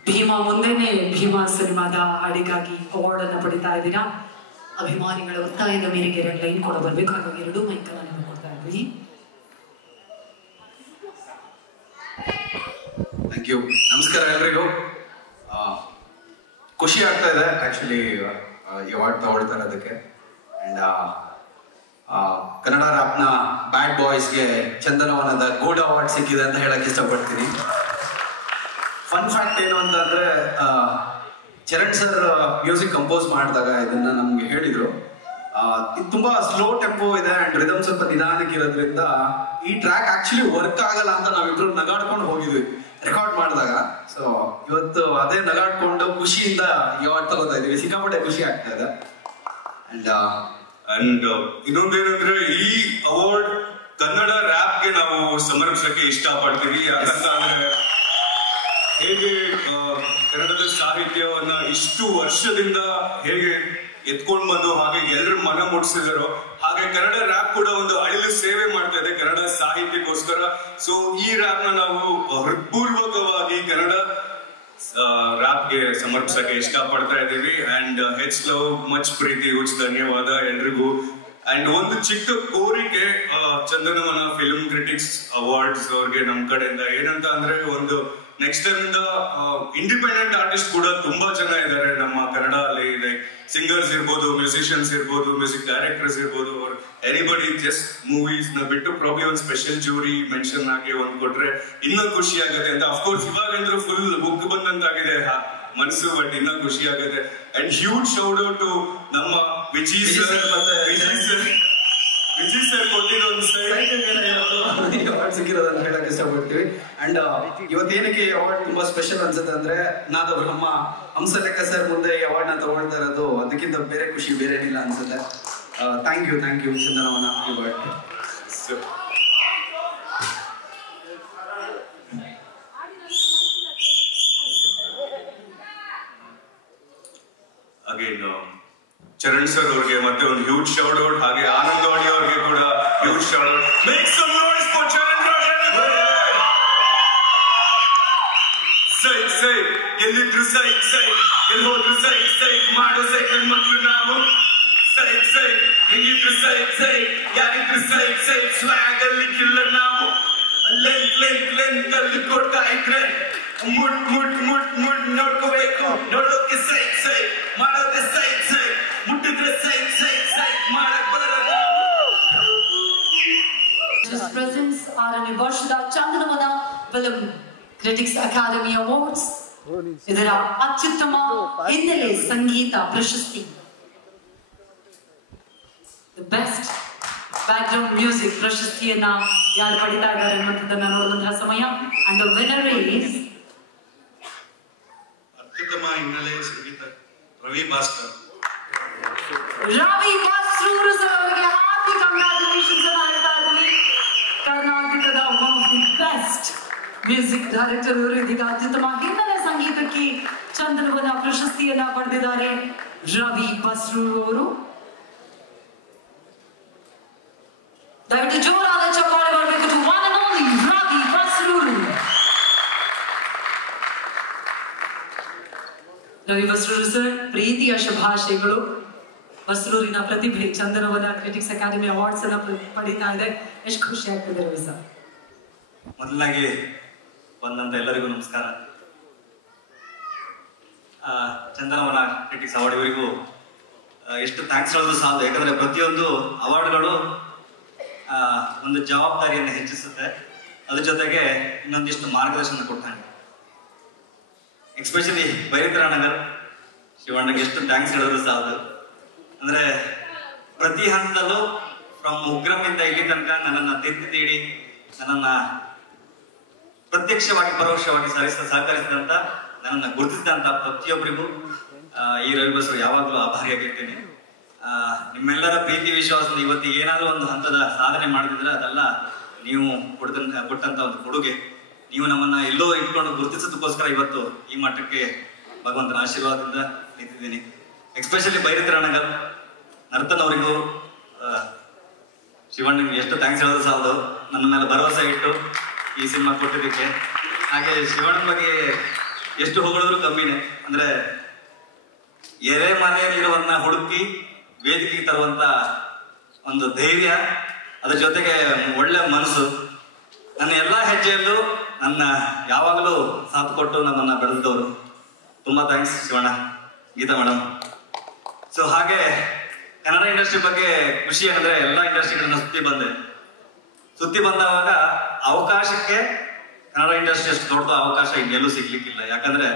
Bima ಮುಂದೆನೆ ಭೀಮಾ ಸಿನಿಮಾದ ಹಾಡಿಗಾಗಿ ಅವಾರ್ಡ್ ಅನ್ನು ಪಡಿತಾ ಇದ್ದೀರಾ. ಅಭಿಮಾನಿಗಳ ಒತ್ತಾಯದ ಮೇರೆಗೆ 2 ಲೈನ್ ಕೂಡ ಬರಬೇಕು. ಹಾಗಾಗಿ 2 ಮೈಕ್ ಅನ್ನು ಕೊಡ್ತಾ ಇದ್ದೀವಿ. Thank you. ನಮಸ್ಕಾರ ಎಲ್ರಿಗೂ. ಖುಷಿ ಆಗ್ತಾ ಇದೆ ಆಕ್ಚುಲಿ ಈ ಅವಾರ್ಡ್ ತಗೊಳ್ತಾ ಇರೋದಕ್ಕೆ. ಅಂಡ್ ಕನ್ನಡ ರ್ಯಾಪ್ನ ಬ್ಯಾಡ್ ಬಾಯ್ಸ್ಗೆ ಚಂದನವನದ ಗೋಲ್ಡ್ ಅವಾರ್ಡ್ ಸಿಕ್ಕಿದೆ ಅಂತ ಹೇಳಕ್ ಇಷ್ಟಪಡ್ತೀನಿ. ಫನ್ ಫ್ಯಾಕ್ಟ್ ಏನು ಅಂತಂದ್ರೆ ಚರಣ್ ಸರ್ ಮ್ಯೂಸಿಕ್ ಕಂಪೋಸ್ ಮಾಡಿದಾಗ ಇದನ್ನ ನಮ್ಗೆ ಹೇಳಿದ್ರು, ಇದು ತುಂಬಾ ಸ್ಲೋ ಟೆಂಪೋ ಇದೆ ಅಂಡ್ ರಿದಮ್ ಸ್ವಲ್ಪ ನಿಧಾನಕ್ಕೆ ಇರೋದ್ರಿಂದ ಈ ಟ್ರ್ಯಾಕ್ ಆಕ್ಚುಲಿ ವರ್ಕ್ ಆಗಲ್ಲ ಅಂತ ನಾವಿಬ್ರು ನಗಾಡ್ಕೊಂಡು ಹೋಗಿದ್ವಿ ರೆಕಾರ್ಡ್ ಮಾಡಿದಾಗ. ಸೊ ಇವತ್ತು ಅದೇ ನಗಾಡ್ಕೊಂಡು ಖುಷಿಯಿಂದ ಈ ಅವಾರ್ಡ್ ತಗೋತಾ ಇದೀವಿ. ಸಿಕ್ಕಾಪಟ್ಟೆ ಖುಷಿ ಆಗ್ತಾ ಇದೆ. ಅಂಡ್ ಇನ್ನೊಂದೇನಂದ್ರೆ ಈ ಅವಾರ್ಡ್ ಕನ್ನಡ ರ್ಯಾಪ್ಗೆ ನಾವು ಸಮರ್ಪಿಸಕ್ಕೆ ಇಷ್ಟಪಡ್ತೀವಿ. ಯಾಕಂತಂದ್ರೆ ಹೇಗೆ ಕನ್ನಡದ ಸಾಹಿತ್ಯವನ್ನ ಇಷ್ಟು ವರ್ಷದಿಂದ ಹೇಗೆ ಎತ್ಕೊಂಡ್ ಬಂದು ಹಾಗೆ ಎಲ್ಲರ ಮನ ಮುಟ್ಸಿದಾರೋ ಹಾಗೆ ಕನ್ನಡ ರ್ಯಾಪ್ ಕೂಡ ಒಂದು ಅಳಿಲು ಸೇವೆ ಮಾಡ್ತಾ ಇದೆ ಕನ್ನಡ ಸಾಹಿತ್ಯಕ್ಕೋಸ್ಕರ. ಸೊ ಈ ರ್ಯಾಪ್ ನ ನಾವು ಹೃತ್ಪೂರ್ವಕವಾಗಿ ಕನ್ನಡ ರ್ಯಾಪ್ಗೆ ಸಮರ್ಪಿಸಕ್ಕೆ ಇಷ್ಟಪಡ್ತಾ ಇದ್ದೀವಿ. ಅಂಡ್ ಹೆಚ್ ಲವ್ ಮಚ್ ಪ್ರೀತಿ ಹುಚ್ ಧನ್ಯವಾದ ಎಲ್ರಿಗೂ. ಅಂಡ್ ಒಂದು ಚಿಕ್ಕ ಕೋರಿಕೆ, ಚಂದನವನ ಫಿಲ್ಮ್ ಕ್ರಿಟಿಕ್ಸ್ ಅವಾರ್ಡ್ಸ್ ಅವ್ರಿಗೆ ನಮ್ ಕಡೆಯಿಂದ ಏನಂತ ಅಂದ್ರೆ, ಒಂದು ನೆಕ್ಸ್ಟ್ ಟೈಮ್ ಇಂದ ಇಂಡಿಪೆಂಡೆಂಟ್ ಆರ್ಟಿಸ್ಟ್ ಕೂಡ ತುಂಬಾ ಜನ ಇದ್ದಾರೆ ನಮ್ಮ ಕನ್ನಡ ಅಲ್ಲಿ. ಲೈಕ್ ಸಿಂಗರ್ಸ್ ಇರ್ಬೋದು, ಮ್ಯೂಸಿಷಿಯನ್ಸ್ ಇರ್ಬೋದು, ಮ್ಯೂಸಿಕ್ ಡೈರೆಕ್ಟರ್ಸ್ ಇರ್ಬೋದು, ಎನಿಬಡಿ ಜಸ್ಟ್ ಮೂವೀಸ್ ನ ಬಿಟ್ಟು ಪ್ರಾಬ್ಲಿ ಒಂದು ಸ್ಪೆಷಲ್ ಜೂರಿ ಮೆನ್ಷನ್ ಆಗಿ ಒಂದ್ ಕೊಟ್ರೆ ಇನ್ನೂ ಖುಷಿ ಆಗುತ್ತೆ ಅಂತ. ಅಫ್ಕೋರ್ಸ್ ಇವಾಗಂದ್ರೂ ಫುಲ್ ಬುಕ್ ಬಂದಂತಾಗಿದೆ ಮನಸ್ಸು, ಬಟ್ ಇನ್ನೂ ಖುಷಿ ಆಗುತ್ತೆ. And huge shout out to ನಮ್ಮ ವಿಜಯ್ ಸರ್ ಕೊಟ್ಟಿರೋ ಒಂದು ಅವಾರ್ಡ್ ಸಿಕ್ಕಿರೋದು ಅಂತ ಹೇಳಕ್ ಇಷ್ಟಪಡ್ತೀವಿ. ಅಂಡ್ ಇವತ್ತೇನಕ್ಕೆ ಅವಾರ್ಡ್ ತುಂಬಾ ಸ್ಪೆಷಲ್ ಅನ್ಸುತ್ತೆ ಅಂದ್ರೆ, ನಾನು ನಮ್ಮ ಹಂಸಲೇಖ ಸರ್ ಮುಂದೆ ಈ ಅವಾರ್ಡ್ ನ ತಗೊಳ್ತಾ ಇರೋದು ಅದಕ್ಕಿಂತ ಬೇರೆ ಖುಷಿ ಬೇರೆ ಏನಿಲ್ಲ ಅನ್ಸುತ್ತೆ. Thank you Chandanavana award. Again Charan sir ಅವ್ರಿಗೆ ಮತ್ತೆ ಒಂದು ಹ್ಯೂಜ್ ಶೌಟ್ ಔಟ್, ಹಾಗೆ ಆನಂದ್ ವಾಡಿ ಅವ್ರಿಗೆ ಕೂಡ huge shout out. Make some noise for Charan Raj. Sai ಎಲ್ಲಿದ್ರು ಸೈ ಎಲ್ಲಿ ಹೋದ್ರು ಸೈ ಮಾಡೋ ಸೈಕಲ್ ಮಕ್ಕಳು ನಾವು. ಸೈ ಹೆಂಗಿದ್ರು ಸೈ ಯಾರಿದ್ರು ಸೈ ಸ್ವ್ಯಾಗ್ ಅಲ್ಲಿ ಕಿಲ್ಲರ್ ನಾವು. ಲೆಂತ್ ಅಲ್ಲಿ ಕೊಡ್ತಾ ಇದ್ರೆ ಮುಟ್ ನೋಡ್ಕೋಬೇಕು, ನೋಡೋಕೆ ಸೈ ಮಾಡೋದೆ ಸೈ ಮುಟ್ಟಿದ್ರೆ ಸೈ ಮಾಡಕ್ ಬರೋದು. Presents ಆರನೇ ವರ್ಷದ Chandanavana film critics academy awards ಇದರ ಅತ್ಯುತ್ತಮ ಹಿನ್ನೆಲೆ ಸಂಗೀತ ಪ್ರಶಸ್ತಿ, ದ ಬೆಸ್ಟ್ ಬ್ಯಾಕ್ಗ್ರೌಂಡ್ ಮ್ಯೂಸಿಕ್ ಪ್ರಶಸ್ತಿಯನ್ನ ಯಾರು ಪಡಿತಾ ಇದ್ದಾರೆ ಅನ್ನುವಂಥದ್ದನ್ನ ನೋಡುವಂತಹ ಸಮಯ. ಅಂಡ್ ದ ವಿನ್ನರ್ ಈಸ್ ಅತ್ಯುತ್ತಮ ಹಿನ್ನೆಲೆ ಸಂಗೀತ ರವಿ ಭಾಸ್ಕರ್. ರವಿ ಬಸ್ರೂರು ಸರ್ ಅವರಿಗೆ ಹಾರ್ದಿಕ ಕಂಗ್ರಾಚುಲೇಷನ್ಸ್ ಅನ್ನ ಹೇಳ್ತಾ ಇದ್ದೀವಿ. ಕರ್ನಾಟಕದ one of the best music director ಅವರು ಇದೀಗ ಅತ್ಯುತ್ತಮ ಹಿನ್ನೆಲೆ ಸಂಗೀತಕ್ಕೆ ಚಂದನವನ ಪ್ರಶಸ್ತಿಯನ್ನ ಪಡೆದಿದ್ದಾರೆ ರವಿ ಬಸ್ರೂರು ಅವರು. ದಯವಿಟ್ಟು ಜೋರಾದ ಚಪ್ಪಾಳೆ ಮಾಡಬೇಕು to one and only Ravi Basrur. Ravi Basrur sir, ಪ್ರೀತಿಯ ಶುಭಾಶಯಗಳು. ಬಸ್ರೂರಿನ ಪ್ರತಿಭೆ ಚಂದನವನ ಕ್ರಿಟಿಕ್ಸ್ ಅಕಾಡೆಮಿ ಅವಾರ್ಡ್ಸ್ ಅನ್ನ ಪಡೀತಾ ಇದೆ. ಎಷ್ಟು ಖುಷಿ ಆಗ್ತದೆ ರವಿ ಸರ್. ಮೊದಲಾಗಿ ಬಂದಂತ ಎಲ್ಲರಿಗೂ ನಮಸ್ಕಾರ. ಚಂದನವನ ಕ್ರಿಟಿಕ್ಸ್ ಅವಾರ್ಡ್ ಇವರಿಗೂ ಎಷ್ಟು ಥ್ಯಾಂಕ್ಸ್ ಹೇಳೋದು ಸಾಲದು. ಯಾಕಂದ್ರೆ ಪ್ರತಿಯೊಂದು ಅವಾರ್ಡ್ಗಳು ಒಂದು ಜವಾಬ್ದಾರಿಯನ್ನು ಹೆಚ್ಚಿಸುತ್ತೆ, ಅದ್ರ ಜೊತೆಗೆ ಇನ್ನೊಂದಿಷ್ಟು ಮಾರ್ಗದರ್ಶನ ಕೊಡ್ತಾನೆ. ಎಸ್ಪೆಷಲಿ ಬೈರಕರಾನಗರ್ ಶಿವಣ್ಣಗೆ ಎಷ್ಟು ಥ್ಯಾಂಕ್ಸ್ ಹೇಳೋದು ಸಾಲದು. ಅಂದ್ರೆ ಪ್ರತಿ ಹಂತದಲ್ಲೂ ಫ್ರಮ್ ಉಗ್ರಮಿಂದ ಇಲ್ಲಿ ತನಕ ನನ್ನನ್ನು ತೀಡಿ ನನ್ನನ್ನ ಪ್ರತ್ಯಕ್ಷವಾಗಿ ಪರೋಕ್ಷವಾಗಿ ಸಹಕರಿಸಿದಂತ, ನನ್ನನ್ನು ಗುರುತಿಸಿದಂತ ಪ್ರತಿಯೊಬ್ಬರಿಗೂ ಈ ರವಿ ಬಸ್ರು ಯಾವಾಗಲೂ ಆಭಾರಿಯಾಗಿರ್ತೇನೆ. ನಿಮ್ಮೆಲ್ಲರ ಪ್ರೀತಿ ವಿಶ್ವಾಸದ ಇವತ್ತು ಏನಾದ್ರೂ ಒಂದು ಹಂತದ ಸಾಧನೆ ಮಾಡಿದ್ರೆ ಅದೆಲ್ಲ ನೀವು ಕೊಟ್ಟಂತ ಒಂದು ಕೊಡುಗೆ. ನೀವು ನಮ್ಮನ್ನ ಎಲ್ಲೋ ಇಟ್ಕೊಂಡು ಗುರುತಿಸೋದಕ್ಕೋಸ್ಕರ ಇವತ್ತು ಈ ಮಟ್ಟಕ್ಕೆ ಭಗವಂತನ ಆಶೀರ್ವಾದದಿಂದ ನಿಂತಿದ್ದೀನಿ. ಎಸ್ಪೆಷಲಿ ಬೈರಕರಾನಗರ್ ನರ್ತನ್ ಅವರಿಗೂ ಶಿವಣ್ಣಗೆ ಎಷ್ಟು ಥ್ಯಾಂಕ್ಸ್ ಹೇಳೋದು ಸಾಲದು. ನನ್ನ ಮೇಲೆ ಭರವಸೆ ಇಟ್ಟು ಈ ಸಿನಿಮಾ ಕೊಟ್ಟಿದ್ದಕ್ಕೆ. ಹಾಗೆ ಶಿವಣ್ಣನ ಬಗ್ಗೆ ಎಷ್ಟು ಹೊಗಳಿದ್ರು ಕಮ್ಮಿನೇ. ಅಂದ್ರೆ ಎರೆ ಮನೆಯಲ್ಲಿರುವನ್ನ ಹುಡುಕಿ ವೇದಿಕೆಗೆ ತರುವಂತ ಒಂದು ಧೈರ್ಯ, ಅದ್ರ ಜೊತೆಗೆ ಒಳ್ಳೆ ಮನಸ್ಸು, ನನ್ನ ಎಲ್ಲಾ ಹೆಜ್ಜೆಯಲ್ಲೂ ನನ್ನ ಯಾವಾಗಲೂ ಸಾಥ್ ಕೊಟ್ಟು ನಮ್ಮನ್ನ ಬೆಳೆಸಿದವರು. ತುಂಬಾ thanks Shivanna, Geetha madam. So ಹಾಗೆ ಕನ್ನಡ ಇಂಡಸ್ಟ್ರಿ ಬಗ್ಗೆ ಖುಷಿ ಏನಂದ್ರೆ, ಎಲ್ಲಾ ಇಂಡಸ್ಟ್ರಿಗಳನ್ನ ಸುತ್ತಿ ಬಂದವಾಗ ಅವಕಾಶಕ್ಕೆ ಕನ್ನಡ ಇಂಡಸ್ಟ್ರಿ ಅಷ್ಟು ದೊಡ್ಡ ಅವಕಾಶ ಇನ್ನೆಲ್ಲೂ ಸಿಗ್ಲಿಕ್ಕಿಲ್ಲ. ಯಾಕಂದ್ರೆ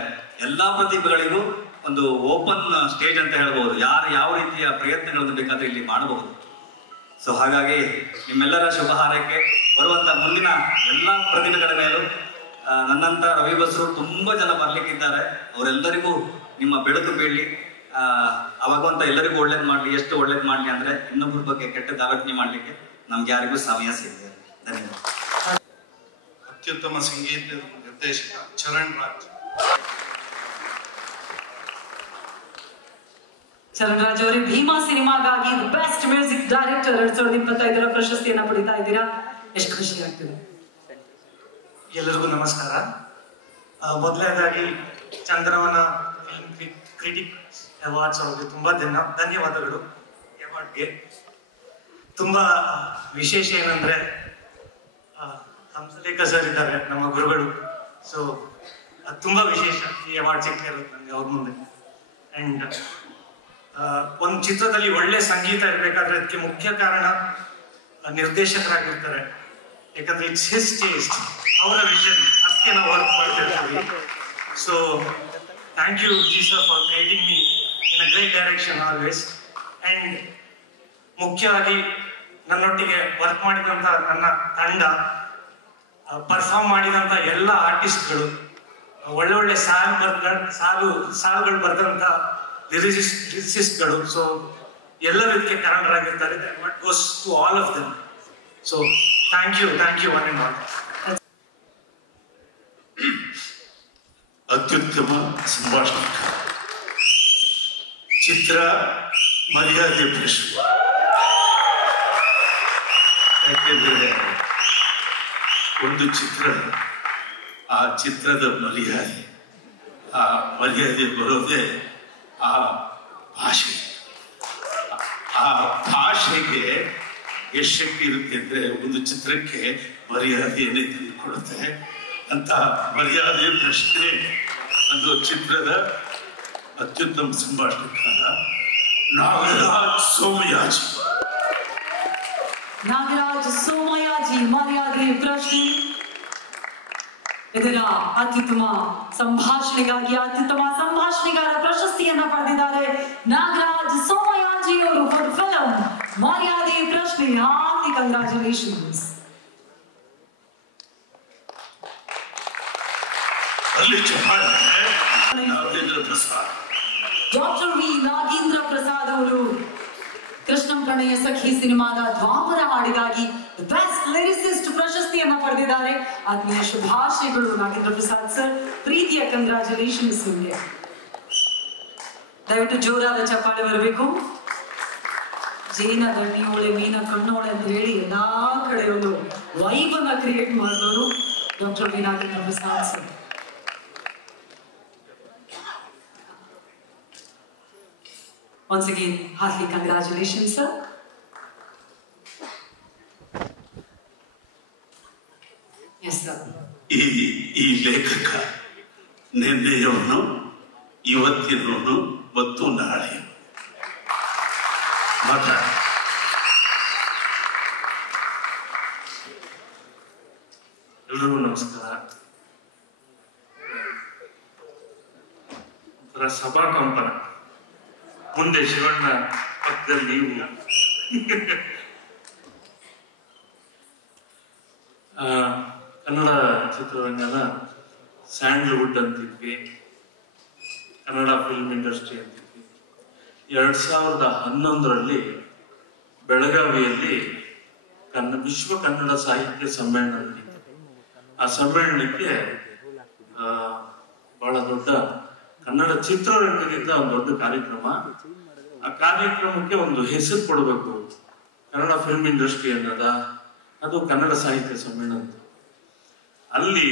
ಎಲ್ಲಾ ಪ್ರತಿಭೆಗಳಿಗೂ ಒಂದು ಓಪನ್ ಸ್ಟೇಜ್ ಅಂತ ಹೇಳ್ಬಹುದು. ಯಾರು ಯಾವ ರೀತಿಯ ಪ್ರಯತ್ನಗಳನ್ನು ಬೇಕಾದ್ರೆ ಇಲ್ಲಿ ಮಾಡಬಹುದು. ಸೊ ಹಾಗಾಗಿ ನಿಮ್ಮೆಲ್ಲರ ಶುಭ ಹಾರೈಕೆ. ಬರುವಂತ ಮುಂದಿನ ಎಲ್ಲಾ ಪ್ರತಿಭೆಗಳ ಮೇಲೂ ನನ್ನಂತ ರವಿ ಬಸ್ರು ತುಂಬಾ ಜನ ಬರ್ಲಿಕ್ಕಿದ್ದಾರೆ. ಅವರೆಲ್ಲರಿಗೂ ನಿಮ್ಮ ಬೆಳಕು ಬೀಳಲಿ. ಭಗವಂತ ಎಲ್ಲರಿಗೂ ಒಳ್ಳೇದ್ ಮಾಡ್ಲಿ. ಎಷ್ಟು ಒಳ್ಳೇದ್ ಮಾಡ್ಲಿ ಅಂದ್ರೆ, ಇನ್ನೊಬ್ಬರ ಬಗ್ಗೆ ಕೆಟ್ಟದ ಆಲೋಚನೆ ಮಾಡ್ಲಿಕ್ಕೆ ನಮ್ಗೆ ಯಾರಿಗೂ ಸಮಯ ಸಿಗಿದೆ. ಧನ್ಯವಾದ. ಅತ್ಯುತ್ತಮ ಸಂಗೀತ ನಿರ್ದೇಶಕ ಚರಣ್ ರಾಜ್ ಅವರೇ, ಭೀಮಾ ಸಿನಿಮಾಗಾಗಿ ಬೆಸ್ಟ್ ಮ್ಯೂಸಿಕ್ ಡೈರೆಕ್ಟರ್ 2025 ಪ್ರಶಸ್ತಿಯನ್ನ ಪಡಿತಾ ಇದ್ದೀರಾ. ಎಷ್ಟು ಖುಷಿ ಆಗ್ತದೆ. ಎಲ್ಲರಿಗೂ ನಮಸ್ಕಾರ. ಮೊದಲನೇದಾಗಿ ಚಂದನವನ ಫಿಲ್ಮ್ ಕ್ರಿಟಿಕ್ ಅವಾರ್ಡ್ಸ್ ಅವರಿಗೆ ತುಂಬಾ ಧನ್ಯವಾದಗಳು. ಅವಾರ್ಡ್ಗೆ ತುಂಬ ವಿಶೇಷ ಏನಂದ್ರೆ ಹಂಸಲೇಖ ಸರ್ ಇದ್ದಾರೆ ನಮ್ಮ ಗುರುಗಳು. ಸೊ ಅದು ತುಂಬ ವಿಶೇಷ ಈ ಅವಾರ್ಡ್ ಸಿಗ್ತಾ ಇರೋದು ನನಗೆ ಅವ್ರ ಮುಂದೆ. ಆ್ಯಂಡ್ ಒಂದು ಚಿತ್ರದಲ್ಲಿ ಒಳ್ಳೆ ಸಂಗೀತ ಇರಬೇಕಾದ್ರೆ ಅದಕ್ಕೆ ಮುಖ್ಯ ಕಾರಣ ನಿರ್ದೇಶಕರಾಗಿರ್ತಾರೆ. ಯಾಕಂದ್ರೆ ಇಟ್ಸ್ ಹಿಸ್ ಟೇಸ್ಟ್, ಅವರ ವಿಷನ್, ಅದಕ್ಕೆ ನಾವು ವರ್ಕ್ ಮಾಡ್ತಿರ್ತೀವಿ. So thank U G sir for guiding me in a great direction always. And ಮುಖ್ಯವಾಗಿ ನನ್ನೊಟ್ಟಿಗೆ ವರ್ಕ್ ಮಾಡಿದಂಥ ನನ್ನ ತಂಡ, ಪರ್ಫಾರ್ಮ್ ಮಾಡಿದಂಥ ಎಲ್ಲ ಆರ್ಟಿಸ್ಟ್ಗಳು, ಒಳ್ಳೆ ಸಾಲುಗಳು ಬರೆದಂಥ ಲಿರಿಸಿಸ್ಟ್ಗಳು. ಸೊ ಎಲ್ಲರೂ ಇದಕ್ಕೆ ಕಾರಣರಾಗಿರ್ತಾರೆ. What goes to all of them. So thank you one and all. ಅತ್ಯುತ್ತಮ ಸಂಭಾಷಣೆ ಚಿತ್ರ ಮರ್ಯಾದೆ ಪ್ರಶ್ನೆ. ಯಾಕೆಂದರೆ ಒಂದು ಚಿತ್ರ, ಆ ಚಿತ್ರದ ಮರ್ಯಾದೆ, ಆ ಮರ್ಯಾದೆ ಬರೋದೇ ಆ ಭಾಷೆ. ಆ ಭಾಷೆಗೆ ಎಷ್ಟು ಶಕ್ತಿ ಇರುತ್ತೆ ಅಂದ್ರೆ ಒಂದು ಚಿತ್ರಕ್ಕೆ ಮರ್ಯಾದೆಯನ್ನೇ ತಂದುಕೊಡುತ್ತೆ ಅಂತ. ಮರ್ಯಾದೆ ಪ್ರಶ್ನೆ ಒಂದು ಚಿತ್ರದ ಅತ್ಯುತ್ತಮ ಸಂಭಾಷಣೆಕಾರ ನಾಗರಾಜ್ ಸೋಮಯಾಜಿ. ನಾಗರಾಜ್ ಸೋಮಯಾಜಿ ಮರ್ಯಾದೆ ಪ್ರಶ್ನೆ. ಇದರ ಅತ್ಯುತ್ತಮ ಸಂಭಾಷಣೆಗಾಗಿ ಅತ್ಯುತ್ತಮ ಸಂಭಾಷಣೆಗಾರ ಪ್ರಶಸ್ತಿಯನ್ನ ಪಡೆದಿದ್ದಾರೆ ನಾಗರಾಜ್ ಸೋಮಯಾಜಿ ಅವರು ಫಾರ್ ಫಿಲಂ ಮರ್ಯಾದೆ ಪ್ರಶ್ನೆ. ಹಾರ್ದಿಕ congratulations. Doctor V Nagendra Prasad ಅವರು ಕೃಷ್ಣಂ ಪ್ರಣಯ ಸಖಿ ಸಿನಿಮಾದ ದ್ವಾಪರ ಹಾಡಿಗಾಗಿ ಬೆಸ್ಟ್ ಲಿರಿಸಿಸ್ಟ್ ಪ್ರಶಸ್ತಿಯನ್ನ ಪಡೆದಿದ್ದಾರೆ. ಆತ್ಮೀಯ ಶುಭಾಶಯಗಳು ನಾಗೇಂದ್ರ ಪ್ರಸಾದ್ ಸರ್. ಪ್ರೀತಿಯ ಕಂಗ್ರಾಚುಲೇಷನ್ಸ್ ನಿಮಗೆ. ದಯವಿಟ್ಟು ಜೋರಾದ ಚಪ್ಪಾಳೆ ಬರಬೇಕು. ಜೇನ ದಣ್ಣಿಯೋಳೆ ಮೀನ ಕಣ್ಣೋಳೆ ಅಂತ ಹೇಳಿ ಎಲ್ಲಾ ಕಡೆ ಒಂದು ವೈಬ್ ಅನ್ನ ಕ್ರಿಯೇಟ್ ಮಾಡಿದವರು doctor V Nagendra Prasad sir. Once again, heartily congratulations, sir. Yes, sir. ಈ ಲೇಖಕ ನಿನ್ನೆಯವನು, ಇವತ್ತಿನವನು ಮತ್ತು ನಾಳೆ ಮಾತ್ರ. ಎಲ್ರಿಗೂ ನಮಸ್ಕಾರ. ಒಂಥರ ಸಭಾ ಕಂಪನ. ಮುಂದೆ ಶಿವಣ್ಣ ಪಕ್ಕದಲ್ಲಿ ನೀವು. ಕನ್ನಡ ಚಿತ್ರರಂಗನ ಸ್ಯಾಂಡಲ್ವುಡ್ ಅಂತಿದ್ವಿ, ಕನ್ನಡ ಫಿಲ್ಮ್ ಇಂಡಸ್ಟ್ರಿ ಅಂತಿದ್ವಿ. 2011ರಲ್ಲಿ ಬೆಳಗಾವಿಯಲ್ಲಿ ವಿಶ್ವ ಕನ್ನಡ ಸಾಹಿತ್ಯ ಸಮ್ಮೇಳನ ನಡೀತು. ಆ ಸಮ್ಮೇಳನಕ್ಕೆ ಬಹಳ ದೊಡ್ಡ ಕನ್ನಡ ಚಿತ್ರರಂಗದಿಂದ ಒಂದು ದೊಡ್ಡ ಕಾರ್ಯಕ್ರಮ. ಆ ಕಾರ್ಯಕ್ರಮಕ್ಕೆ ಒಂದು ಹೆಸರು ಕೊಡಬೇಕು, ಕನ್ನಡ ಫಿಲ್ಮ್ ಇಂಡಸ್ಟ್ರಿ ಅನ್ನೋದ, ಅದು ಕನ್ನಡ ಸಾಹಿತ್ಯ ಸಮ್ಮೇಳನ. ಅಲ್ಲಿ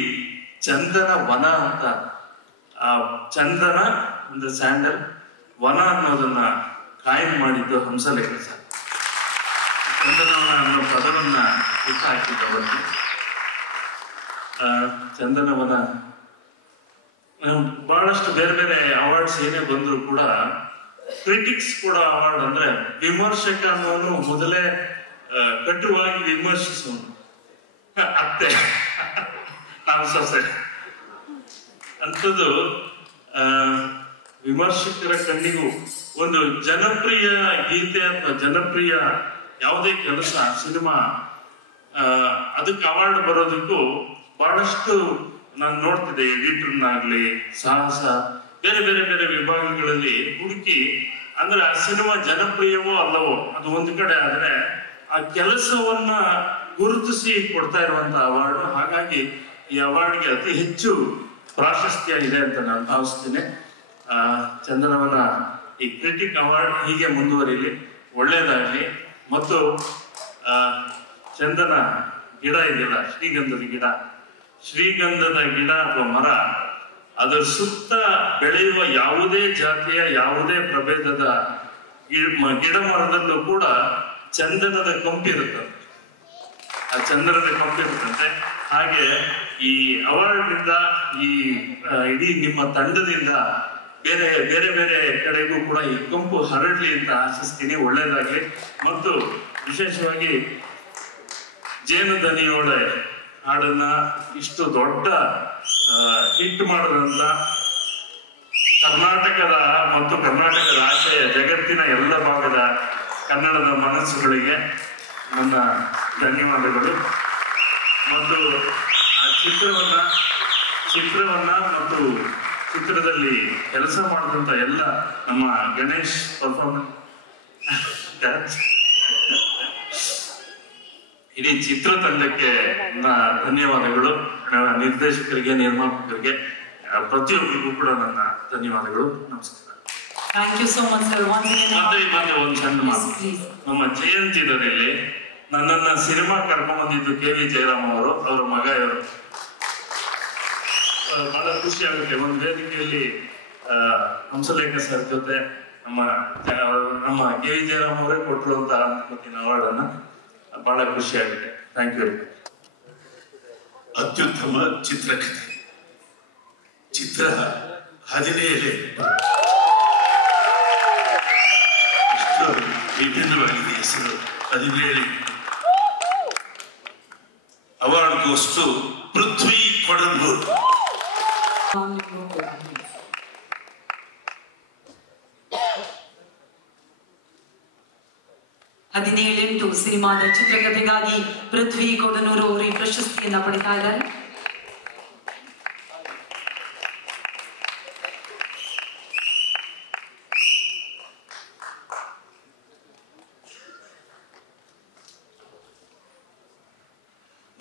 ಚಂದನ ವನ ಅಂತ, ಆ ಚಂದನ ಅಂದ್ರೆ ಸ್ಯಾಂಡಲ್, ವನ ಅನ್ನೋದನ್ನ ಕಾಯಂ ಮಾಡಿದ್ದು ಹಂಸಲೇಖ ಸರ್. ಚಂದನವನ ಅನ್ನೋ ಪದವನ್ನ ಹುಟ್ಟು ಹಾಕಿದ್ದವರಿಗೆ ಚಂದನವನ ಬಹಳಷ್ಟು ಬೇರೆ ಬೇರೆ ಅವಾರ್ಡ್ಸ್ ಏನೇ ಬಂದ್ರು ಕೂಡ ಕ್ರಿಟಿಕ್ಸ್ ಕೂಡ ಅವಾರ್ಡ್ ಅಂದ್ರೆ ವಿಮರ್ಶಕ ಅನ್ನೋನು ಮೊದಲೇ ಕಟುವಾಗಿ ವಿಮರ್ಶಿಸೋನು. ಅತ್ತೆ ನಾವು ಸೊಸೆ ಅಂಥದ್ದು ವಿಮರ್ಶಕರ ಕಣ್ಣಿಗೂ ಒಂದು ಜನಪ್ರಿಯ ಗೀತೆ ಅಥವಾ ಜನಪ್ರಿಯ ಯಾವುದೇ ಕೆಲಸ, ಸಿನಿಮಾ, ಅದಕ್ಕೆ ಅವಾರ್ಡ್ ಬರೋದಕ್ಕೂ ಬಹಳಷ್ಟು ನಾನು ನೋಡ್ತಿದ್ದೆ. ಎಡಿಟರ್ನಾಗ್ಲಿ, ಸಾಹಸ, ಬೇರೆ ಬೇರೆ ಬೇರೆ ವಿಭಾಗಗಳಲ್ಲಿ ಹುಡುಕಿ, ಅಂದ್ರೆ ಆ ಸಿನಿಮಾ ಜನಪ್ರಿಯವೋ ಅಲ್ಲವೋ ಅದು ಒಂದು ಕಡೆ, ಆದ್ರೆ ಆ ಕೆಲಸವನ್ನ ಗುರುತಿಸಿ ಕೊಡ್ತಾ ಇರುವಂತ ಅವಾರ್ಡ್. ಹಾಗಾಗಿ ಈ ಅವಾರ್ಡ್ಗೆ ಅತಿ ಹೆಚ್ಚು ಪ್ರಾಶಸ್ತ್ಯ ಇದೆ ಅಂತ ನಾನು ಭಾವಿಸ್ತೇನೆ. ಚಂದನವನ ಈ ಕ್ರಿಟಿಕ್ ಅವಾರ್ಡ್ ಹೀಗೆ ಮುಂದುವರಿಲಿ, ಒಳ್ಳೇದಾಗ್ಲಿ. ಮತ್ತು ಚಂದನ ಗಿಡ ಇದೆಯಲ್ಲ, ಶ್ರೀಗಂಧದ ಗಿಡ ಅಥವಾ ಮರ, ಅದರ ಸುತ್ತ ಬೆಳೆಯುವ ಯಾವುದೇ ಜಾತಿಯ ಯಾವುದೇ ಪ್ರಭೇದದ ಗಿಡ ಮರದಲ್ಲೂ ಕೂಡ ಚಂದನದ ಕೊಂಪಿರುತ್ತಂತೆ. ಆ ಚಂದನದ ಕೊಂಪಿರುತ್ತಂತೆ. ಹಾಗೆ ಈ ಅವಾರ್ಡ್ನಿಂದ ಈ ಇಡೀ ನಿಮ್ಮ ತಂಡದಿಂದ ಬೇರೆ ಬೇರೆ ಬೇರೆ ಕಡೆಗೂ ಕೂಡ ಈ ಕೊಂಪು ಹರಡ್ಲಿ ಅಂತ ಆಶಿಸ್ತೀನಿ. ಒಳ್ಳೇದಾಗ್ಲಿ. ಮತ್ತು ವಿಶೇಷವಾಗಿ ಜೇನು ದನಿಯೋಳೆ ಹಾಡನ್ನ ಇಷ್ಟು ದೊಡ್ಡ ಹಿಟ್ ಮಾಡಿದಂತ ಕರ್ನಾಟಕದ ಮತ್ತು ಕರ್ನಾಟಕದ ಆಶಯ ಜಗತ್ತಿನ ಎಲ್ಲ ಭಾಗದ ಕನ್ನಡದ ಮನಸ್ಸುಗಳಿಗೆ ನನ್ನ ಧನ್ಯವಾದಗಳು. ಮತ್ತು ಆ ಚಿತ್ರವನ್ನ ಮತ್ತು ಚಿತ್ರದಲ್ಲಿ ಕೆಲಸ ಮಾಡಿದಂತ ಎಲ್ಲ ನಮ್ಮ ಗಣೇಶ್ ಪರ್ಫಾರ್ಮೆನ್ಸ್ ಇಡೀ ಚಿತ್ರತಂಡಕ್ಕೆ ನನ್ನ ಧನ್ಯವಾದಗಳು. ನಿರ್ದೇಶಕರಿಗೆ, ನಿರ್ಮಾಪಕರಿಗೆ, ಪ್ರತಿಯೊಬ್ಬರಿಗೂ ಕೂಡ ನನ್ನ ಧನ್ಯವಾದಗಳು. ನಮಸ್ಕಾರ. Thank you so much sir. ಮತ್ತೆ ಒಂದು ಸಣ್ಣ ಮಾತು. ನಮ್ಮ ಜಯಂತಿದಲ್ಲಿ ನನ್ನನ್ನ ಸಿನಿಮಾ ಕರ್ಕೊಂಡ್ ಬಂದಿದ್ದು KV ಜಯರಾಮ್ ಅವರು, ಅವರ ಮಗ ಇವರು. ಬಹಳ ಖುಷಿ ಆಗುತ್ತೆ ಒಂದು ವೇದಿಕೆಯಲ್ಲಿ ಹಂಸಲೇಖ ಸರ್ ಜೊತೆ ನಮ್ಮ KV ಜಯರಾಮ್ ಅವರೇ ಕೊಟ್ಟರು ಅಂತ ಅನ್ಕೋತೀನಿ ಅವಾರ್ಡ್ ಅನ್ನ. ಬಹಳ ಖುಷಿ ಆಗುತ್ತೆ. Thank you. ಅತ್ಯುತ್ತಮ ಚಿತ್ರಕಥೆ ಚಿತ್ರ 17 ಎಷ್ಟು ವಿಭಿನ್ನವಾಗಿದೆ ಹೆಸರು. 17 award goes to Prithvi Kodambur. 17 ಸಿನಿಮಾದ ಚಿತ್ರಕಥೆಗಾಗಿ ಪೃಥ್ವಿ ಕೊಡನೂರು ಅವರು ಈ ಪ್ರಶಸ್ತಿಯನ್ನ ಪಡಿತಾ ಇದ್ದಾರೆ.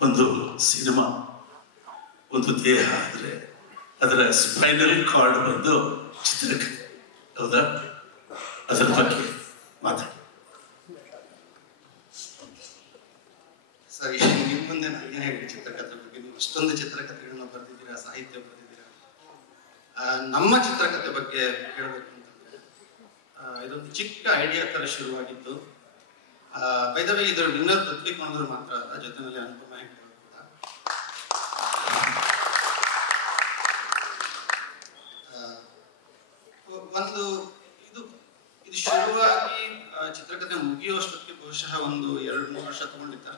ಒಂದು ಸಿನಿಮಾ ಒಂದು ದೇಹ ಆದ್ರೆ ಅದರ ಸ್ಪೈನಲ್ ಕಾರ್ಡ್ ಬಂದು ಚಿತ್ರಕಥೆ. ಹೌದಾ? ಅದರ ಬಗ್ಗೆ ಮಾತಾಡಿ ಸರಿ. ನಿಮ್ಮ ಮುಂದೆ ನಾನು ಏನು ಹೇಳಿ ಚಿತ್ರಕಥೆ ಬಗ್ಗೆ? ನೀವು ಇಷ್ಟೊಂದು ಚಿತ್ರಕಥೆಗಳನ್ನ ಬರೆದಿದ್ದೀರಾ, ಸಾಹಿತ್ಯ ಬರೆದಿದ್ದೀರಾ. ನಮ್ಮ ಚಿತ್ರಕಥೆ ಬಗ್ಗೆ ಹೇಳಬೇಕು ಅಂತಂದ್ರೆ ಇದೊಂದು ಚಿಕ್ಕ ಐಡಿಯಾ ತರ ಶುರುವಾಗಿದ್ದು. ಬೈದವೇ ಇದರ ವಿನ್ನರ್ ಪೃಥ್ವಿ ಕೊಡಂಬೂರ್ ಮಾತ್ರ ಅಲ್ಲ, ಜೊತೆಯಲ್ಲಿ ಅನುಪಮ ಹೆಗ್ಡೆ ಅವರು ಕೂಡ. ಒಂದು ಇದು ಶುರುವಾಗಿ ಚಿತ್ರಕಥೆ ಮುಗಿಯುವಷ್ಟೊತ್ತಿಗೆ ಬಹುಶಃ ಒಂದು 2-3 ವರ್ಷ ತಗೊಂಡಿದ್ದ.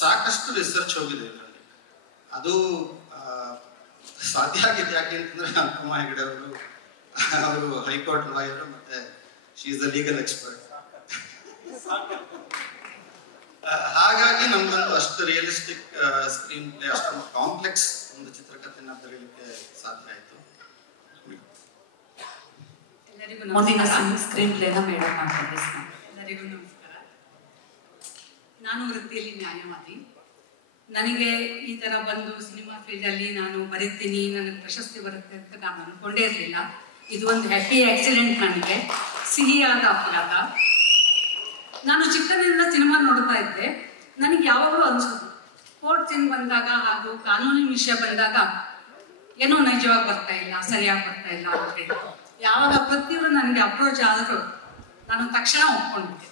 ಸಾಕಷ್ಟು ರಿಸರ್ಚ್ ಹೋಗಿದೆ ಇದರಲ್ಲಿ. ಅದು ಸಾಧ್ಯ ಆಗಿದೆ ಯಾಕೆ ಅಂತಂದ್ರೆ ಅನುಪಮ ಹೆಗ್ಡೆ ಅವರು ಹೈಕೋರ್ಟ್ ಲಾಯರ್, ಮತ್ತೆ she is the legal expert. ಹಾಗಾಗಿ ನಮ್ಗೊಂದು ಅಷ್ಟು ರಿಯಲಿಸ್ಟಿಕ್ ಸ್ಕ್ರೀನ್ ಪ್ಲೇ, ಅಷ್ಟೊಂದು ಕಾಂಪ್ಲೆಕ್ಸ್ ಒಂದು ಚಿತ್ರಕಥೆನ ಬರೀಲಿಕ್ಕೆ ಸಾಧ್ಯ ಆಯ್ತು. ಮುಂದಿನ ಸ್ಕ್ರೀನ್ ಪ್ಲೇನ ಮೇಡಮ್ ಮಾಡ್ತಾರೆ. ಎಲ್ಲರಿಗೂ ನಮಸ್ಕಾರ. ನಾನು ವೃತ್ತಿಯಲ್ಲಿ ನ್ಯಾಯವಾದಿ. ನನಗೆ ಈ ತರ ಬಂದು ಸಿನಿಮಾ ಫೀಲ್ಡಲ್ಲಿ ನಾನು ಬರೀತೀನಿ, ನನಗೆ ಪ್ರಶಸ್ತಿ ಬರುತ್ತೆ ಅಂತ ನಾನು ಅನ್ಕೊಂಡೇ ಇರಲಿಲ್ಲ. ಇದು ಒಂದು ಹ್ಯಾಪಿ ಆಕ್ಸಿಡೆಂಟ್, ನನಗೆ ಸಿಹಿಯಾದ ಅಪಘಾತ. ನಾನು ಚಿಕ್ಕದಿಂದ ಸಿನಿಮಾ ನೋಡ್ತಾ ಇದ್ದೆ. ನನಗೆ ಯಾವಾಗಲೂ ಅನ್ಸೋದು ಕೋರ್ಟ್ ಸೀನ್ ಬಂದಾಗ ಹಾಗೂ ಕಾನೂನಿನ ವಿಷಯ ಬಂದಾಗ ಏನೋ ನಿಜವಾಗಿ ಬರ್ತಾ ಇಲ್ಲ, ಸರಿಯಾಗಿ ಬರ್ತಾ ಇಲ್ಲ ಅಂತ. ಯಾವಾಗ ಪೃಥ್ವಿಯವರು ನನಗೆ ಅಪ್ರೋಚ್ ಆದರೂ ನಾನು ತಕ್ಷಣ ಒಪ್ಕೊಂಡಿದ್ದೆ.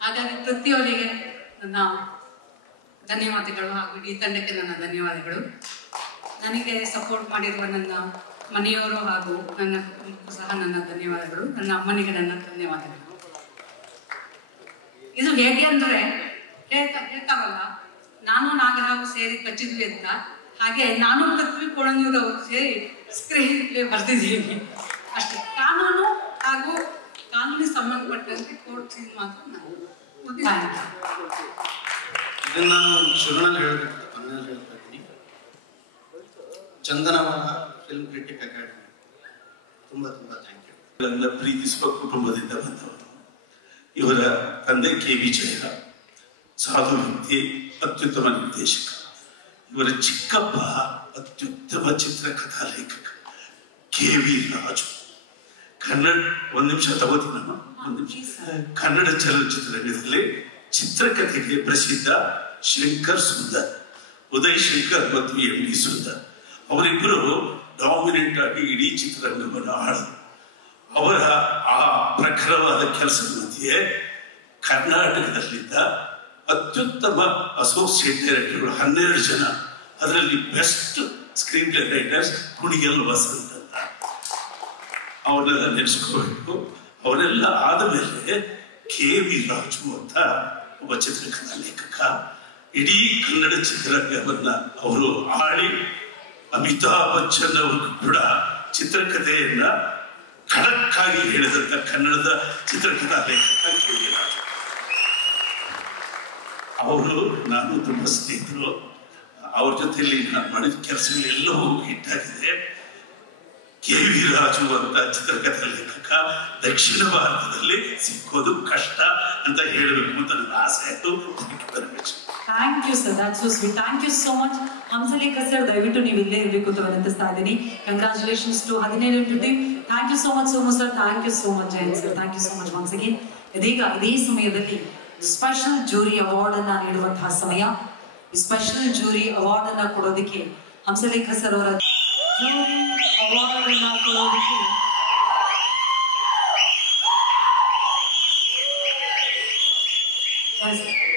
ಹಾಗಾಗಿ ಪೃಥ್ವಿಯವರಿಗೆ ನನ್ನ ಧನ್ಯವಾದಗಳು ಹಾಗೂ ಇಡೀ ತಂಡಕ್ಕೆ ನನ್ನ ಧನ್ಯವಾದಗಳು. ನನಗೆ ಸಪೋರ್ಟ್ ಮಾಡಿರುವ ನನ್ನ ಮನೆಯವರು ಹಾಗೂ ನನ್ನ ಕುಟುಂಬಕ್ಕೂ ಸಹ ನನ್ನ ಧನ್ಯವಾದಗಳು. ನನ್ನ ಅಮ್ಮನಿಗೆ ನನ್ನ ಧನ್ಯವಾದಗಳು. ಇದು ಹೇಗೆ ಅಂದ್ರೆ ಹೇಳ್ತಾರಲ್ಲ, ನಾನು ನಾಗರಾವ್ ಸೇರಿ ಕಚ್ಚಿದ್ವಿ ಅಂತ, ಹಾಗೆ ನಾನು ಪೃಥ್ವಿ ಕೊಡಂಬೂರ್ ಅವರು ಸೇರಿ ಸ್ಕ್ರೀನ್ ಪ್ಲೇ ಬರ್ತಿದ್ದೀವಿ ಅಷ್ಟೇ. ಕಾನೂನು ಹಾಗೂ ಕಾನೂನಿಗೆ ಸಂಬಂಧಪಟ್ಟಂತೆ ಕೋರ್ಟ್ ಸೀನ್ ಮಾತ್ರ ನಾನು ಇದನ್ನ ನಾನು ಶುರುನಲ್ಲಿ ಹೇಳ್ಬೇಕು, ಕೊನೆಯಲ್ಲಿ ಹೇಳ್ತಾ ಇದ್ದೀನಿ. ಚಂದನವನ ಫಿಲ್ಮ್ ಕ್ರಿಟಿಕ್ ಅಕಾಡೆಮಿ ತುಂಬಾ ತುಂಬಾ ಥ್ಯಾಂಕ್ ಯು. ನನ್ನ ಪ್ರೀತಿಸುವ ಕುಟುಂಬದಿಂದ ಬಂದವರು. ಇವರ ತಂದೆ KV ಜಯರಾಮ್, ಸಾಧು ವ್ಯಕ್ತಿ, ಅತ್ಯುತ್ತಮ ನಿರ್ದೇಶಕ. ಇವರ ಚಿಕ್ಕಪ್ಪ ಅತ್ಯುತ್ತಮ ಚಿತ್ರಕಥಾ ಲೇಖಕ KV ರಾಜು. ಕನ್ನಡ ಒಂದು ನಿಮಿಷ ತಗೋತೀನಮ್ಮ, ಒಂದು ನಿಮಿಷ. ಕನ್ನಡ ಚಲನಚಿತ್ರರಂಗದಲ್ಲಿ ಚಿತ್ರಕಥೆಗೆ ಪ್ರಸಿದ್ಧ ಶಂಕರ್ ಸುಂದರ್, ಉದಯ್ ಶಂಕರ್ ಮತ್ತು MD ಸುಂದರ್ ಅವರಿಬ್ಬರು ಡಾಮಿನೆಂಟ್ ಆಗಿ ಇಡೀ ಚಿತ್ರರಂಗವನ್ನು ಆಳಿದ್ರು. ಅವರ ಆ ಪ್ರಖರವಾದ ಕೆಲಸದ ಮಧ್ಯೆ ಕರ್ನಾಟಕದಲ್ಲಿದ್ದ ಅತ್ಯುತ್ತಮ ಅಸೋಸಿಯೇಟ್ ಡೈರೆಕ್ಟರ್ಗಳು 12 ಜನ, ಅದರಲ್ಲಿ best screenplay writers Kunigal Vasanth ಅಂತ, ಅವನ್ನೆಲ್ಲ ನೆನೆಸ್ಕೋಬೇಕು. ಅವರೆಲ್ಲ ಆದಮೇಲೆ KV ರಾಜು ಅಂತ ಒಬ್ಬ ಚಿತ್ರಕಥಾ ಲೇಖಕ, ಇಡೀ ಕನ್ನಡ ಚಿತ್ರರಂಗವನ್ನ ಅವರು ಆಳಿ ಅಮಿತಾಬ್ ಬಚ್ಚನ್ ಅವರು ಕೂಡ ಚಿತ್ರಕಥೆಯನ್ನ ಖಡಕ್ ಆಗಿ ಹೇಳಿದಂತ ಕನ್ನಡದ ಚಿತ್ರಕಥಾ ಲೇಖಕ KV ರಾಜು. ಅವರು ನಾನು ತುಂಬಾ ಸ್ನೇಹಿತರು. ಅವ್ರ ಜೊತೆಯಲ್ಲಿ ನಾನು ಮಾಡಿದ ಕೆಲಸಗಳೆಲ್ಲವೂ ಹಿಟ್ಟಾಗಿದೆ. KV ರಾಜು ಅಂತ ಚಿತ್ರಕಥಾ ಲೇಖಕ ದಕ್ಷಿಣ ಭಾರತದಲ್ಲಿ ಸಿಕ್ಕೋದು ಕಷ್ಟ ಅಂತ ಹೇಳಬೇಕು ಅಂತ ನನ್ನ ಆಸೆ ಆಯ್ತು. Thank you sir, that's so sweet. Thank you so much. Hamsalekha sir, ದಯವಿಟ್ಟು ನೀವು ಇಲ್ಲೇ ಇರಬೇಕು ಅಂತ ವಿನಂತಿಸ್ತಾ ಇದ್ದೀನಿ. Congratulations to 17 team. Thank you so much Somu sir, thank you so much Jayanth sir, thank you so much once again. ಇದೀಗ ಇದೇ ಸಮಯದಲ್ಲಿ ಸ್ಪೆಷಲ್ ಜೂರಿ ಅವಾರ್ಡ್ ಅನ್ನ ನೀಡುವಂತಹ ಸಮಯ. ಸ್ಪೆಷಲ್ ಜೂರಿ ಅವಾರ್ಡ್ ಅನ್ನ ಕೊಡೋದಕ್ಕೆ ಹಂಸಲೇಖ ಸರ್ ಅವರ ಜೂರಿ ಅವಾರ್ಡ್ ಅನ್ನ ಕೊಡೋದಕ್ಕೆ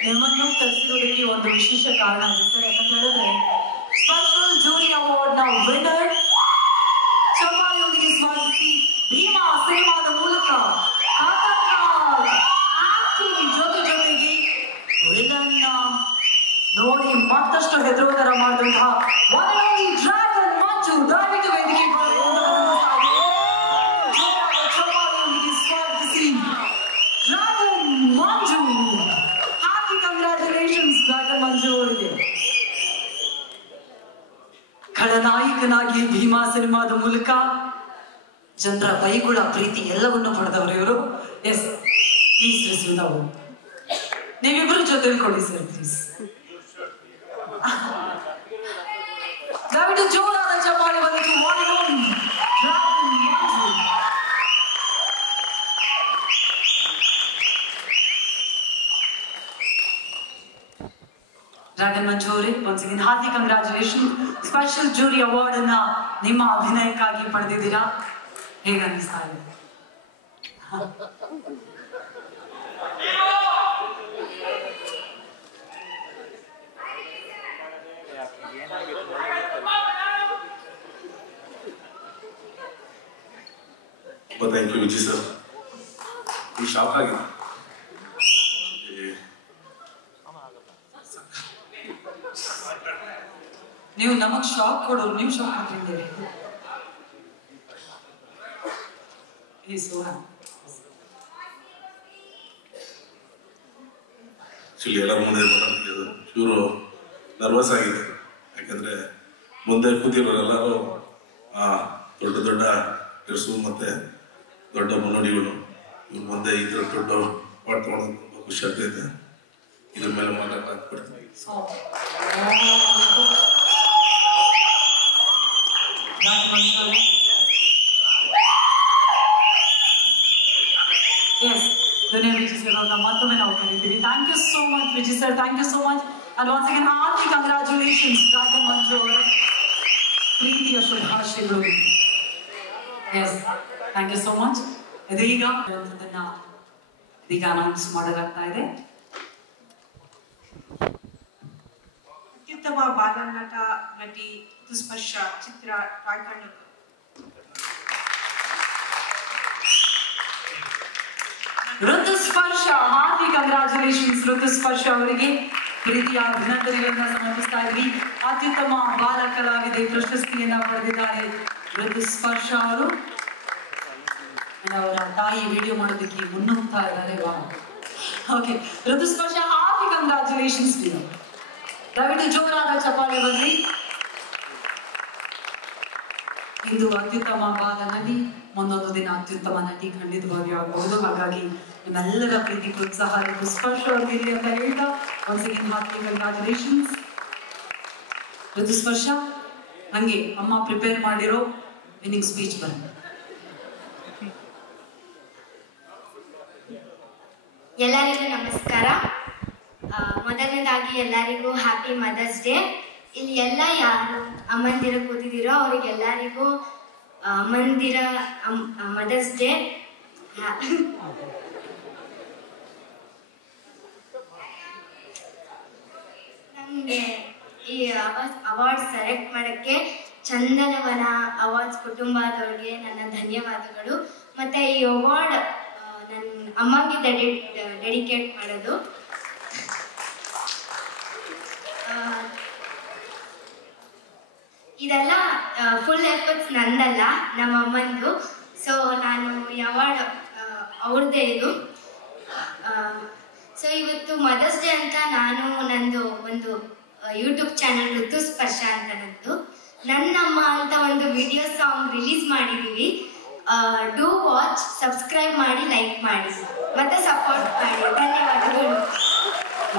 ನಿಮ್ಮನ್ನು ಕರೆಸಿರೋದಕ್ಕೆ ಒಂದು ವಿಶೇಷ ಕಾರಣ ಇದೆ ಸರ್. ಯಾಕಂತ ಹೇಳಿದ್ರೆ ಸ್ಪೆಷಲ್ ಜೂರಿ ಅವಾರ್ಡ್ ನ ವಿನ್ನರ್ ಚಪ್ಪಾಳೆಯೊಂದಿಗೆ ಸ್ವಾಗತಿಸಿ ಭೀಮಾ ಸಿನಿಮಾದ ಮೂಲಕ ಜೊತೆಗೆ ವಿಲನ್ ನೋಡಿ ಮತ್ತಷ್ಟು ಹೆದರೋದರ ಮಾಡಿದಂತಹ ಡ್ರ್ಯಾಗನ್ ಮಂಜು, ದಯವಿಟ್ಟು ವೇದಿಕೆ ಚಪ್ಪಾಳೆಯೊಂದಿಗೆ ಸ್ವಾಗತಿಸಿ ಡ್ರ್ಯಾಗನ್ ಮಂಜು. ಹ್ಯಾಪಿ ಕಂಗ್ರಾಚುಲೇಷನ್ಸ್ ಡ್ರ್ಯಾಗನ್ ಮಂಜು ಅವರಿಗೆ. ಖಳನಾಯಕನಾಗಿ ಭೀಮಾ ಸಿನಿಮಾದ ಮೂಲಕ ಜನರ ಬೈಗುಳ ಪ್ರೀತಿ ಎಲ್ಲವನ್ನು ಪಡೆದವರು ಇವರು. ಎಸ್, ಪ್ಲೀಸ್ ನಾವು ನೀವಿಬ್ಬರು ಜೊತೆಲಿ ಕೊಡಿ ಸರ್ ಪ್ಲೀಸ್. ದಯವಿಟ್ಟು ಜೋರಾದ ಚಪ್ಪಾಳೆ ಬಂದಿತ್ತು. ಡ್ರ್ಯಾಗನ್ ಮಂಜು ಅವರೇ, once again hearty congratulation. Special jury award ಅನ್ನ ನಿಮ್ಮ ಅಭಿನಯಕ್ಕಾಗಿ ಪಡೆದಿದ್ದೀರಾ. ಹೇಗೆ ಅನಿಸ್ತಾ ಇದೆ? Thank you Vijay sir. ಈ ಶಾಕ್ ಆಗಿದೆ. ನೀವು ನಮಗ್ ಶಾಕ್ ಕೊಡೋರು, ನೀವು ಶಾಕ್ ಹಾಕಿದ್ದೀರಿ. ಆಕ್ಚುಲಿ ಎಲ್ಲರ ಮುಂದೆ ಮಾತಾಡ್ತಿದ್ದು ಚೂರು ನರ್ವಸ್ ಆಗಿದೆ. ಯಾಕಂದ್ರೆ ಮುಂದೆ ಕೂತಿರೋರೆಲ್ಲರೂ ದೊಡ್ಡ ದೊಡ್ಡ ಕೆಲಸ ಮತ್ತೆ ದೊಡ್ಡ ಮುನ್ನೋಡಿಗಳು, ಇವ್ರ ಮುಂದೆ ಈ ಥರ ದೊಡ್ಡ ಪಾಠ ಮಾಡೋದು ತುಂಬ ಖುಷಿ ಆಗ್ತೈತೆ. ಇದ್ರ ಮೇಲೆ ಮಾತಾಡ್ತೀನಿ. ಮತ್ತೊಮ್ಮೆ ನಾವು ಕರೀತೀವಿ. Thank you so much Vijay sir, thank you so much. And once again hearty congratulations Dragon Manju ಅವರ ಪ್ರೀತಿಯ ಶುಭಾಶಯಗಳು. Yes, thank you so much. ಇದೀಗ ಅನೌನ್ಸ್ ಮಾಡಲಾಗ್ತಾ ಇದೆ. ಅತ್ಯುತ್ತಮ ಬಾಲನಟ ನಟಿ ಋತುಸ್ಪರ್ಶ ಚಿತ್ರ ರಾಯ್ಕಂಡ ಋತುಸ್ಪರ್ಶ. ಹಾರ್ಟಿ ಕಂಗ್ರಾಚುಲೇಷನ್ಸ್ ಋತುಸ್ಪರ್ಶ ಅವರಿಗೆ ಪ್ರೀತಿಯ ಅಭಿನಂದನೆಗಳನ್ನ ಸಮರ್ಪಿಸ್ತಾ ಇದ್ವಿ. ಅತ್ಯುತ್ತಮ ಬಾಲ ಕಲಾವಿದೆ ಪ್ರಶಸ್ತಿಯನ್ನ ಪಡೆದಿದ್ದಾರೆ ಋತುಸ್ಪರ್ಶ ಅವರು. ಅವರ ತಾಯಿ ವಿಡಿಯೋ ಮಾಡೋದಕ್ಕೆ ಮುನ್ನುಗ್ತಾ ಇದ್ದಾರೆ. Okay, Ritusparsha hearty congratulations. ದಯವಿಟ್ಟು ಜೋರಾದ ಚಪ್ಪಾಳೆ ಬನ್ನಿ. ಇಂದು ಅತ್ಯುತ್ತಮ ಬಾಲ ನಟಿ, ಮುಂದೊಂದು ದಿನ ಅತ್ಯುತ್ತಮ ನಟಿ ಖಂಡಿತವಾಗಿಯೂ ಆಗಬಹುದು. ಹಾಗಾಗಿ ನಿಮ್ಮೆಲ್ಲರ ಪ್ರೀತಿ ಪ್ರೋತ್ಸಾಹ ಋತುಸ್ಪರ್ಶ ಅವ್ರಿಗೆ ಅಂತ ಹೇಳ್ತಾ ಒನ್ಸ್ ಅಗೇನ್ ಹಾರ್ಟಿ ಕಂಗ್ರಾಚುಲೇಷನ್ಸ್. ಋತುಸ್ಪರ್ಶ, ನಂಗೆ ಅಮ್ಮ ಪ್ರಿಪೇರ್ ಮಾಡಿರೋ ವಿನ್ನಿಂಗ್ ಸ್ಪೀಚ್ ಬನ್ನಿ. ಎಲ್ಲರಿಗೂ ನಮಸ್ಕಾರ. ಮೊದಲನೇದಾಗಿ ಎಲ್ಲರಿಗೂ ಹ್ಯಾಪಿ ಮದರ್ಸ್ ಡೇ. ಇಲ್ಲಿ ಎಲ್ಲ ಯಾರು ಅಮ್ಮಂದಿರು ಕೂತಿದ್ದೀರೋ ಅವರಿಗೆಲ್ಲರಿಗೂ ಅಮ್ಮಂದಿರ ಮದರ್ಸ್ ಡೇ. ನನಗೆ ಈ ಅವಾರ್ಡ್ ಸೆಲೆಕ್ಟ್ ಮಾಡೋಕ್ಕೆ ಚಂದನವನ ಅವಾರ್ಡ್ಸ್ ಕುಟುಂಬದವ್ರಿಗೆ ನನ್ನ ಧನ್ಯವಾದಗಳು. ಮತ್ತು ಈ ಅವಾರ್ಡ್ ನನ್ನ ಅಮ್ಮಗೆ ಡೆಡಿಕೇಟ್ ಮಾಡೋದು. ಇದೆಲ್ಲ ಫುಲ್ ಎಫರ್ಟ್ಸ್ ನಂದಲ್ಲ, ನಮ್ಮ ಅಮ್ಮಂದು. ಸೊ ನಾನು ಈ ಅವಾರ್ಡ್ ಅವ್ರದ್ದೇ ಇದು. ಸೊ ಇವತ್ತು ಮದರ್ಸ್ ಡೇ ಅಂತ ನಾನು ನಂದು ಒಂದು ಯೂಟ್ಯೂಬ್ ಚಾನಲ್ ಋತು ಸ್ಪರ್ಶ ಅಂತ ನನ್ನಮ್ಮ ಅಂತ ಒಂದು ವಿಡಿಯೋ ಸಾಂಗ್ ರಿಲೀಸ್ ಮಾಡಿದ್ದೀವಿ. ಡೂ ವಾಚ್, ಸಬ್ಸ್ಕ್ರೈಬ್ ಮಾಡಿ, ಲೈಕ್ ಮಾಡಿ ಮತ್ತೆ ಸಪೋರ್ಟ್ ಮಾಡಿ. ಧನ್ಯವಾದಗಳು.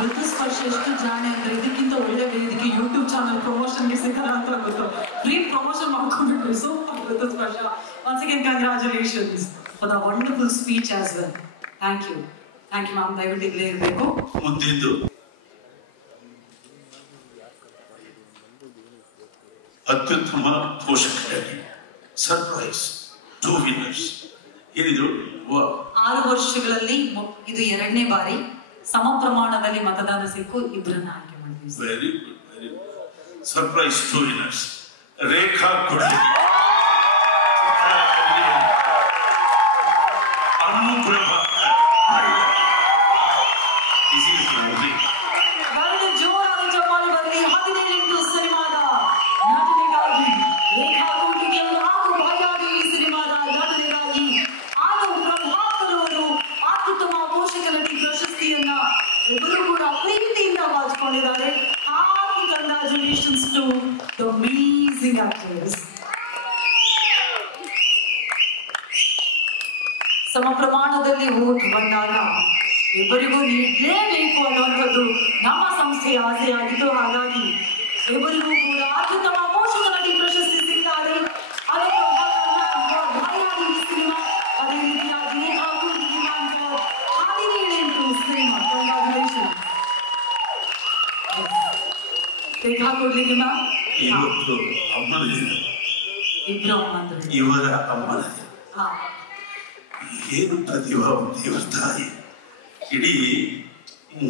ಋತು ಸ್ಪರ್ಶ ಎಷ್ಟು ಜಾಣೆ ಅಂದ್ರೆ ಇದಕ್ಕಿಂತ ಒಳ್ಳೆ ವೇದಿಕೆ ಯೂಟ್ಯೂಬ್ ಚಾನಲ್ ಪ್ರಮೋಷನ್ಗೆ ಸಿಗಲ್ಲ ಅಂತ ಗೊತ್ತು. Free promotion ಮಾಡ್ಕೊಂಡ್ಬಿಟ್ರು. ಸೂಪರ್ ಋತು ಸ್ಪರ್ಶ. Once again, congratulations for the wonderful speech as well. Thank you. Thank you, ma'am. ದಯವಿಟ್ಟು ಇಲ್ಲೇ ಇರಬೇಕು. ಮುಂದಿದ್ದು ಅತ್ಯುತ್ತಮ ಪೋಷಕರಾಗಿ ಸರ್ಪ್ರೈಸ್ 2 ವಿನ್ನರ್ಸ್. ಏನಿದು 6 ವರ್ಷಗಳಲ್ಲಿ ಇದು 2ನೇ ಬಾರಿ ಸಮ ಪ್ರಮಾಣದಲ್ಲಿ ಮತದಾನ ಸಿಕ್ಕು ಇಬ್ಬರನ್ನ ಆಯ್ಕೆ ಮಾಡಿದ್ವಿ. Very good, very good. Surprise 2 winners. Rekha Kudli, Anuprabha. ಜೋರಾದ ಚಪ್ಪಾಳೆ ಬರಲಿ. 17 ಸಿನಿಮಾದ ನಟನೆಗಾಗಿ ರೇಖಾ ಕುಡ್ಲಿಗೆ ಹಾಗೂ ಭಾಗ್ಯದೇವಿ ಸಿನಿಮಾದ ನಟನೆಗಾಗಿ ಅನು ಪ್ರಭಾಕರ್ ಅವರು ಅತ್ಯುತ್ತಮ ಪೋಷಕ ನಟಿ ಪ್ರಶಸ್ತಿಯನ್ನ ಇಬ್ಬರು ಕೂಡ ಪ್ರೀತಿಯಿಂದ ಬಾಚಿಕೊಂಡಿದ್ದಾರೆ. Hearty congratulations to the amazing actors. ಸಮ ಪ್ರಮಾಣದಲ್ಲಿ ಓಟ್ ಬಂದಾಗ ಇಬ್ಬರಿಗೂ ನೀಡಲೇಬೇಕು ಅನ್ನುವಂಥದ್ದು ನಮ್ಮ ಸಂಸ್ಥೆಯ ಆಸೆಯಾಗಿತ್ತು. ಹಾಗಾಗಿ ಇಬ್ಬರಿಗೂ ಕೂಡ ಅತ್ಯುತ್ತಮ ಪೋಷಕ ನಟಿ ಪ್ರಶಸ್ತಿ ಸಿಗ್ತಾರೆ. ಸಿನಿಮಾ, ಅದೇ ರೀತಿಯಾಗಿ ರೇಖಾ ಕುಡ್ಲಿಗೆ 17 ಸಿನಿಮಾ. ಕಂಗ್ರಾಚುಲೇಷನ್ ರೇಖಾ ಕುಡ್ಲಿಗೆ ಮ್ಯಾಮ್. ಇವತ್ತು ಅಮ್ಮನ ದಿನ, ಇಬ್ಬರು ಅಮ್ಮಂದ್ರು. ಇವರ ಅಮ್ಮನ ದಿನ. ಏನು ಪ್ರತಿಭಾವಂತಿಯವರ ತಾಯಿ. ಇಡೀ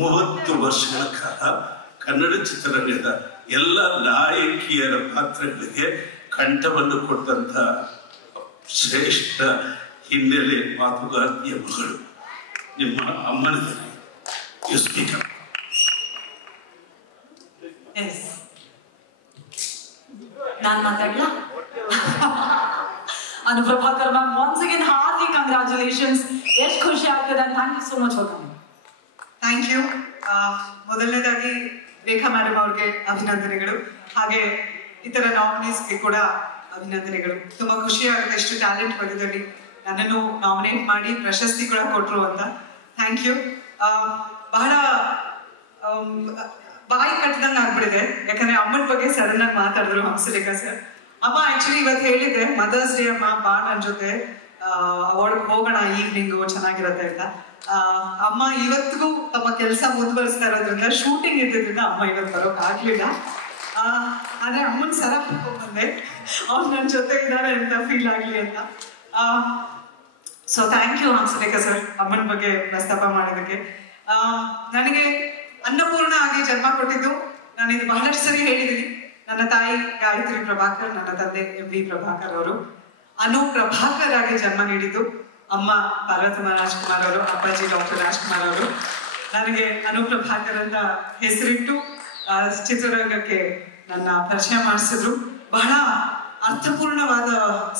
30 ವರ್ಷಗಳ ಕಾಲ ಕನ್ನಡ ಚಿತ್ರರಂಗದ ಎಲ್ಲ ನಾಯಕಿಯರ ಪಾತ್ರಗಳಿಗೆ ಕಂಠವನ್ನು ಕೊಟ್ಟಂತ ಶ್ರೇಷ್ಠ ಹಿನ್ನೆಲೆ ಮಾತುಗಾರ್ತಿಯ ಮಗಳು ನಿಮ್ಮ ಅಮ್ಮನ ದಿನ. You speak up. ನಾನು ಮಾತಾಡ್ಲಾ? Anu Prabhakar ma'am, once again hearty congratulations. ಎಷ್ಟು ಖುಷಿ ಆಗ್ತದೆ. Thank you so much for coming. Thank you. ಮೊದಲನೇದಾಗಿ ರೇಖಾ ಮೇಡಮ್ ಅವ್ರಿಗೆ ಅಭಿನಂದನೆಗಳು. ಹಾಗೆ ಇತರ ನಾಮಿನೀಸ್ಗೆ ಕೂಡ ಅಭಿನಂದನೆಗಳು. ತುಂಬಾ ಖುಷಿ ಆಗುತ್ತೆ ಇಷ್ಟು ಟ್ಯಾಲೆಂಟ್ ಬಗೆದಲ್ಲಿ ನನ್ನನ್ನು ನಾಮಿನೇಟ್ ಮಾಡಿ ಪ್ರಶಸ್ತಿ ಕೂಡ ಕೊಟ್ರು ಅಂತ. Thank you. ಬಹಳ ಬಾಯಿ ಕಟ್ಟದಂಗೆ ಆಗ್ಬಿಡಿದೆ, ಯಾಕಂದ್ರೆ ಅಮ್ಮನ ಬಗ್ಗೆ ಸಡನ್ ಆಗಿ ಮಾತಾಡಿದ್ರು ಹಂಸಲೇಖಾ ಸರ್. ಅಮ್ಮ ಆಕ್ಚುಲಿ ಇವತ್ತು ಹೇಳಿದ್ದೆ ಮದರ್ಸ್ ಡೇ ಅಮ್ಮ ಬಾ ನನ್ನ ಜೊತೆ ಅವಾರ್ಡ್ ಹೋಗೋಣ ಈವ್ನಿಂಗು ಚೆನ್ನಾಗಿರತ್ತೆ ಅಂತ. ಅಮ್ಮ ಇವತ್ತಿಗೂ ತಮ್ಮ ಕೆಲಸ ಮುಂದುವರಿಸ್ತಾ ಇರೋದ್ರಿಂದ ಶೂಟಿಂಗ್ ಇದ್ದಿದ್ರಿಂದ ಅಮ್ಮ ಇವತ್ತು ಬರೋಕ್ ಆಗ್ಲಿಲ್ಲ. ಆದ್ರೆ ಅಮ್ಮನ ಸರ ಹಾಕೊಂಡ್ಬಂದೆ, ಅವ್ರು ನನ್ನ ಜೊತೆ ಇದ್ದಾರೆ ಅಂತ ಫೀಲ್ ಆಗ್ಲಿ ಅಂತ. So thank you Hamsalekha sir ಅಮ್ಮನ ಬಗ್ಗೆ ಪ್ರಸ್ತಾಪ ಮಾಡೋದಕ್ಕೆ. ನನಗೆ ಅನ್ನಪೂರ್ಣ ಆಗಿ ಜನ್ಮ ಕೊಟ್ಟಿದ್ದು ನಾನು ಇದು ಬಹಳಷ್ಟು ಸರಿ ಹೇಳಿದ್ದೀನಿ. ನನ್ನ ತಾಯಿ ಗಾಯತ್ರಿ ಪ್ರಭಾಕರ್, ನನ್ನ ತಂದೆ MV ಪ್ರಭಾಕರ್ ಅವರು. ಅನು ಪ್ರಭಾಕರ್ ಆಗಿ ಜನ್ಮ ನೀಡಿದ್ದು ಅಮ್ಮ ಪಾರ್ವತಮ್ಮ ರಾಜ್ಕುಮಾರ್ ಅವರು, ಅಪ್ಪಾಜಿ ಡಾಕ್ಟರ್ ರಾಜ್ಕುಮಾರ್ ಅವರು. ನನಗೆ ಅನು ಪ್ರಭಾಕರ್ ಅಂತ ಹೆಸರಿಟ್ಟು ಚಿತ್ರರಂಗಕ್ಕೆ ನನ್ನ ಪರಿಚಯ ಮಾಡಿಸಿದ್ರು. ಬಹಳ ಅರ್ಥಪೂರ್ಣವಾದ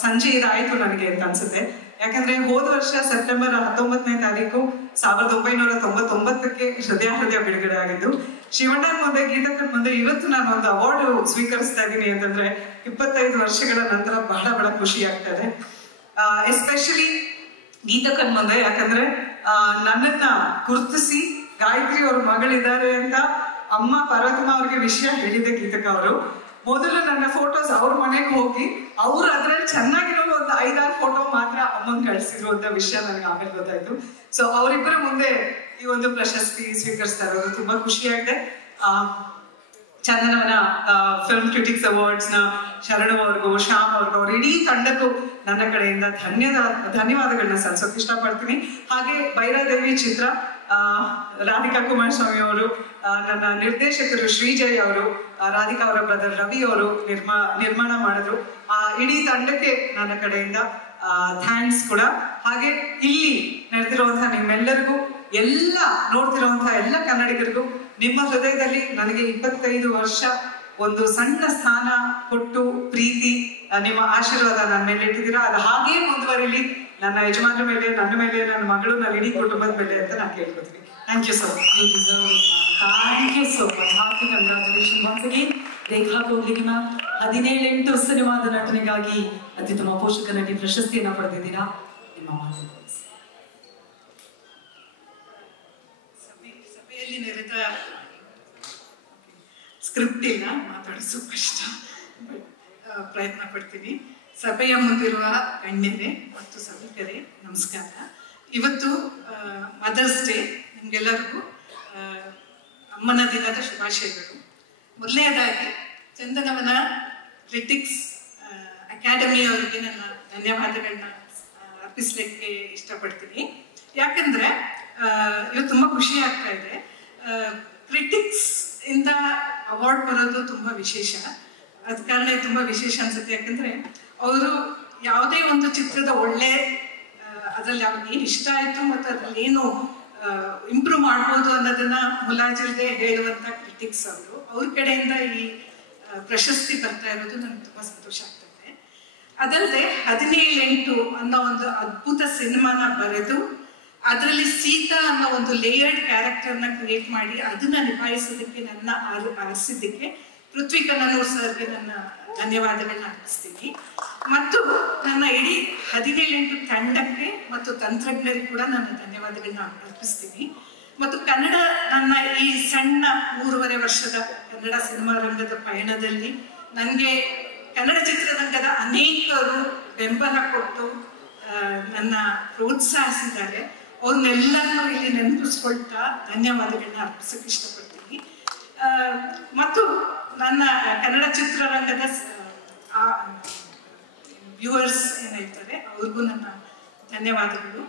ಸಂಜೆ ಇದಾಯಿತು ನನಗೆ ಅಂತ ಅನ್ಸುತ್ತೆ. ಯಾಕಂದ್ರೆ ಹೋದ ವರ್ಷ ಸೆಪ್ಟೆಂಬರ್ 19ನೇ ತಾರೀಕು 1999ಕ್ಕೆ ಹೃದಯ ಬಿಡುಗಡೆ ಆಗಿದ್ದು. ಶಿವಣ್ಣನ ಮುಂದೆ, ಗೀತಕ್ಕನ ಮುಂದೆ ಇವತ್ತು ನಾನು ಒಂದು ಅವಾರ್ಡ್ ಸ್ವೀಕರಿಸ್ತಾ ಇದ್ದೀನಿ ಅಂತಂದ್ರೆ 25 ವರ್ಷಗಳ ನಂತರ ಬಹಳ ಬಹಳ ಖುಷಿ ಆಗ್ತಾ ಇದೆ. ಎಸ್ಪೆಷಲಿ ಗೀತಕ್ಕನ ಮುಂದೆ, ಯಾಕಂದ್ರೆ ನನ್ನನ್ನ ಗುರುತಿಸಿ ಗಾಯತ್ರಿ ಅವ್ರ ಮಗಳಿದ್ದಾರೆ ಅಂತ ಅಮ್ಮ ಪಾರ್ವತಮ್ಮ ಅವ್ರಿಗೆ ವಿಷಯ ಹೇಳಿದೆ ಗೀತಕ್ಕ ಅವರು. ಮೊದಲು ನನ್ನ ಫೋಟೋಸ್ ಅವ್ರ ಮನೆಗೆ ಹೋಗಿ ಅವ್ರು ಅದ್ರಲ್ಲಿ ಚೆನ್ನಾಗಿರೋ ಒಂದು 5-6 ಫೋಟೋ ಮಾತ್ರ ಅಮ್ಮನ್ ಕಳಿಸಿದ್ರು ಅಂತ ವಿಷಯ ನನಗೆ ಆಮೇಲೆ ಗೊತ್ತಾಯ್ತು. ಸೊ ಅವರಿಬ್ಬರ ಮುಂದೆ ಈ ಒಂದು ಪ್ರಶಸ್ತಿ ಸ್ವೀಕರಿಸ್ತಾ ಇರೋದು ತುಂಬಾ ಖುಷಿಯಾಗಿದೆ. ಚಂದನವನ ಫಿಲ್ಮ್ ಕ್ರಿಟಿಕ್ಸ್ ಅವಾರ್ಡ್ಸ್ನ ಶರಣು ಅವ್ರಿಗೂ, ಶ್ಯಾಮ್ ಅವ್ರಿಗೂ, ಅವ್ರ ಇಡೀ ತಂಡಕ್ಕೂ ನನ್ನ ಕಡೆಯಿಂದ ಧನ್ಯವಾದಗಳನ್ನ ಸಲ್ಲಿಸೋಕೆ ಇಷ್ಟಪಡ್ತೀನಿ. ಹಾಗೆ ಭೈರಾದೇವಿ ಚಿತ್ರ ರಾಧಿಕಾ ಕುಮಾರಸ್ವಾಮಿ ಅವರು, ನನ್ನ ನಿರ್ದೇಶಕರು ಶ್ರೀಜಯ್ ಅವರು, ರಾಧಿಕಾ ಅವರ ಬ್ರದರ್ ರವಿ ಅವರು ನಿರ್ಮಾಣ ಮಾಡಿದ್ರು. ಇಡೀ ತಂಡಕ್ಕೆ ನನ್ನ ಕಡೆಯಿಂದ ಥ್ಯಾಂಕ್ಸ್ ಕೂಡ. ಹಾಗೆ ಇಲ್ಲಿ ನಡೆದಿರುವಂತಹ ನಿಮ್ಮೆಲ್ಲರಿಗೂ, ಎಲ್ಲ ನೋಡ್ತಿರುವಂತಹ ಎಲ್ಲ ಕನ್ನಡಿಗರಿಗೂ ನಿಮ್ಮ ಹೃದಯದಲ್ಲಿ ನನಗೆ 25 ವರ್ಷ ಒಂದು ಸಣ್ಣ ಸ್ಥಾನ ಕೊಟ್ಟು ಪ್ರೀತಿ, ನಿಮ್ಮ ಆಶೀರ್ವಾದ ನನ್ನ ಮೇಲೆ ಇಟ್ಟಿದ್ದೀರಾ. ಅದು ಹಾಗೇ ಮುಂದುವರಿಲಿ, ನನ್ನ ಯಜಮಾನ್ರ ಮೇಲೆ, ನನ್ನ ಮೇಲೆ, ನನ್ನ ಮಗಳು, ನನ್ನ ಇಡೀ ಕುಟುಂಬದ ಮೇಲೆ ಅಂತ ನಾನು ಕೇಳ್ಕೊತೀನಿ. Thank you so much. Thank you so much. Hearty congratulation once again Rekha ಕೋಹ್ಲಿಗೆ ಮ್ಯಾಮ್. 17 ಸಿನಿಮಾದ ನಟನೆಗಾಗಿ ಅತ್ಯುತ್ತಮ ಪೋಷಕ ನಟಿ ಪ್ರಶಸ್ತಿಯನ್ನ ಪಡೆದಿದ್ದೀರಾ. ನಿಮ್ಮ ಮಾತು ಸಭೆಯಲ್ಲಿ ನೆರೆದ ಸ್ಕ್ರಿಪ್ಟ್ ಇಲ್ಲ, ಮಾತಾಡಿಸೋ ಕಷ್ಟ, ಪ್ರಯತ್ನ ಪಡ್ತೀನಿ. ಸಭೆಯ ಮುಂದಿರುವ ಗಣ್ಯರೇ ಮತ್ತು ಸಭಿಕರೇ ನಮಸ್ಕಾರ. ಇವತ್ತು ಮದರ್ಸ್ ಡೇ. ನಿಮ್ಗೆಲ್ಲರಿಗೂ ಅಮ್ಮನ ದಿನದ ಶುಭಾಶಯಗಳು. ಮೊದಲನೇದಾಗಿ ಚಂದನವನ ಕ್ರಿಟಿಕ್ಸ್ ಅಕಾಡೆಮಿ ಅವರಿಗೆ ನನ್ನ ಧನ್ಯವಾದಗಳನ್ನ ಅರ್ಪಿಸ್ಲಿಕ್ಕೆ ಇಷ್ಟಪಡ್ತೀನಿ. ಯಾಕಂದ್ರೆ ಇವತ್ತು ತುಂಬಾ ಖುಷಿ ಆಗ್ತಾ ಇದೆ. ಕ್ರಿಟಿಕ್ಸ್ ಇಂದ ಅವಾರ್ಡ್ ಬರೋದು ತುಂಬಾ ವಿಶೇಷ. ಅದ ಕಾರಣ ತುಂಬಾ ವಿಶೇಷ ಅನ್ಸುತ್ತೆ. ಯಾಕಂದ್ರೆ ಅವರು ಯಾವುದೇ ಒಂದು ಚಿತ್ರದ ಒಳ್ಳೆ ಅದ್ರಲ್ಲಿ ಅವ್ರಿಗೆ ಏನು ಇಷ್ಟ ಆಯ್ತು ಮತ್ತು ಅದ್ರಲ್ಲಿ ಏನು ಇಂಪ್ರೂವ್ ಮಾಡ್ಬೋದು ಅನ್ನೋದನ್ನ ಮುಲಾಜಿಲ್ಲದೆ ಹೇಳುವಂತ ಕ್ರಿಟಿಕ್ಸ್ ಅವರು. ಅವ್ರ ಕಡೆಯಿಂದ ಈ ಪ್ರಶಸ್ತಿ ಬರ್ತಾ ಇರೋದು ನನಗೆ ತುಂಬಾ ಸಂತೋಷ ಆಗ್ತದೆ. ಅದಲ್ಲದೆ 17 ಅನ್ನೋ ಒಂದು ಅದ್ಭುತ ಸಿನಿಮಾನ ಬರೆದು ಅದರಲ್ಲಿ ಸೀತಾ ಅನ್ನೋ ಒಂದು ಲೇಯರ್ಡ್ ಕ್ಯಾರೆಕ್ಟರ್ನ ಕ್ರಿಯೇಟ್ ಮಾಡಿ ಅದನ್ನ ನಿಭಾಯಿಸೋದಕ್ಕೆ ನನ್ನ ಆರಿಸಿದ್ದಕ್ಕೆ ಪೃಥ್ವಿ ಕನ್ನೂರ್ ಸರ್ಗೆ ನನ್ನ ಧನ್ಯವಾದಗಳನ್ನ ಅರ್ಪಿಸ್ತೀನಿ. ಮತ್ತು ನನ್ನ ಇಡೀ 17 ತಂಡಕ್ಕೆ ಮತ್ತು ತಂತ್ರಜ್ಞರಿಗೆ ಕೂಡ ನನ್ನ ಧನ್ಯವಾದಗಳನ್ನ ಅರ್ಪಿಸ್ತೀನಿ. ಮತ್ತು ಕನ್ನಡ, ನನ್ನ ಈ ಸಣ್ಣ 3.5 ವರ್ಷದ ಕನ್ನಡ ಸಿನಿಮಾ ರಂಗದ ಪಯಣದಲ್ಲಿ ನನಗೆ ಕನ್ನಡ ಚಿತ್ರರಂಗದ ಅನೇಕರು ಬೆಂಬಲ ಕೊಟ್ಟು ನನ್ನ ಪ್ರೋತ್ಸಾಹಿಸಿದ್ದಾರೆ. ಅವ್ರನ್ನೆಲ್ಲರನ್ನೂ ಇಲ್ಲಿ ನೆನಪಿಸ್ಕೊಳ್ತಾ ಧನ್ಯವಾದಗಳನ್ನ ಅರ್ಪಿಸಕ್ಕೆ ಇಷ್ಟಪಡ್ತೀನಿ. ಮತ್ತು ನನ್ನ ಕನ್ನಡ ಚಿತ್ರರಂಗದ ವ್ಯೂವರ್ಸ್ ಏನಿರ್ತಾರೆ ಅವ್ರಿಗೂ ನನ್ನ ಧನ್ಯವಾದಗಳು.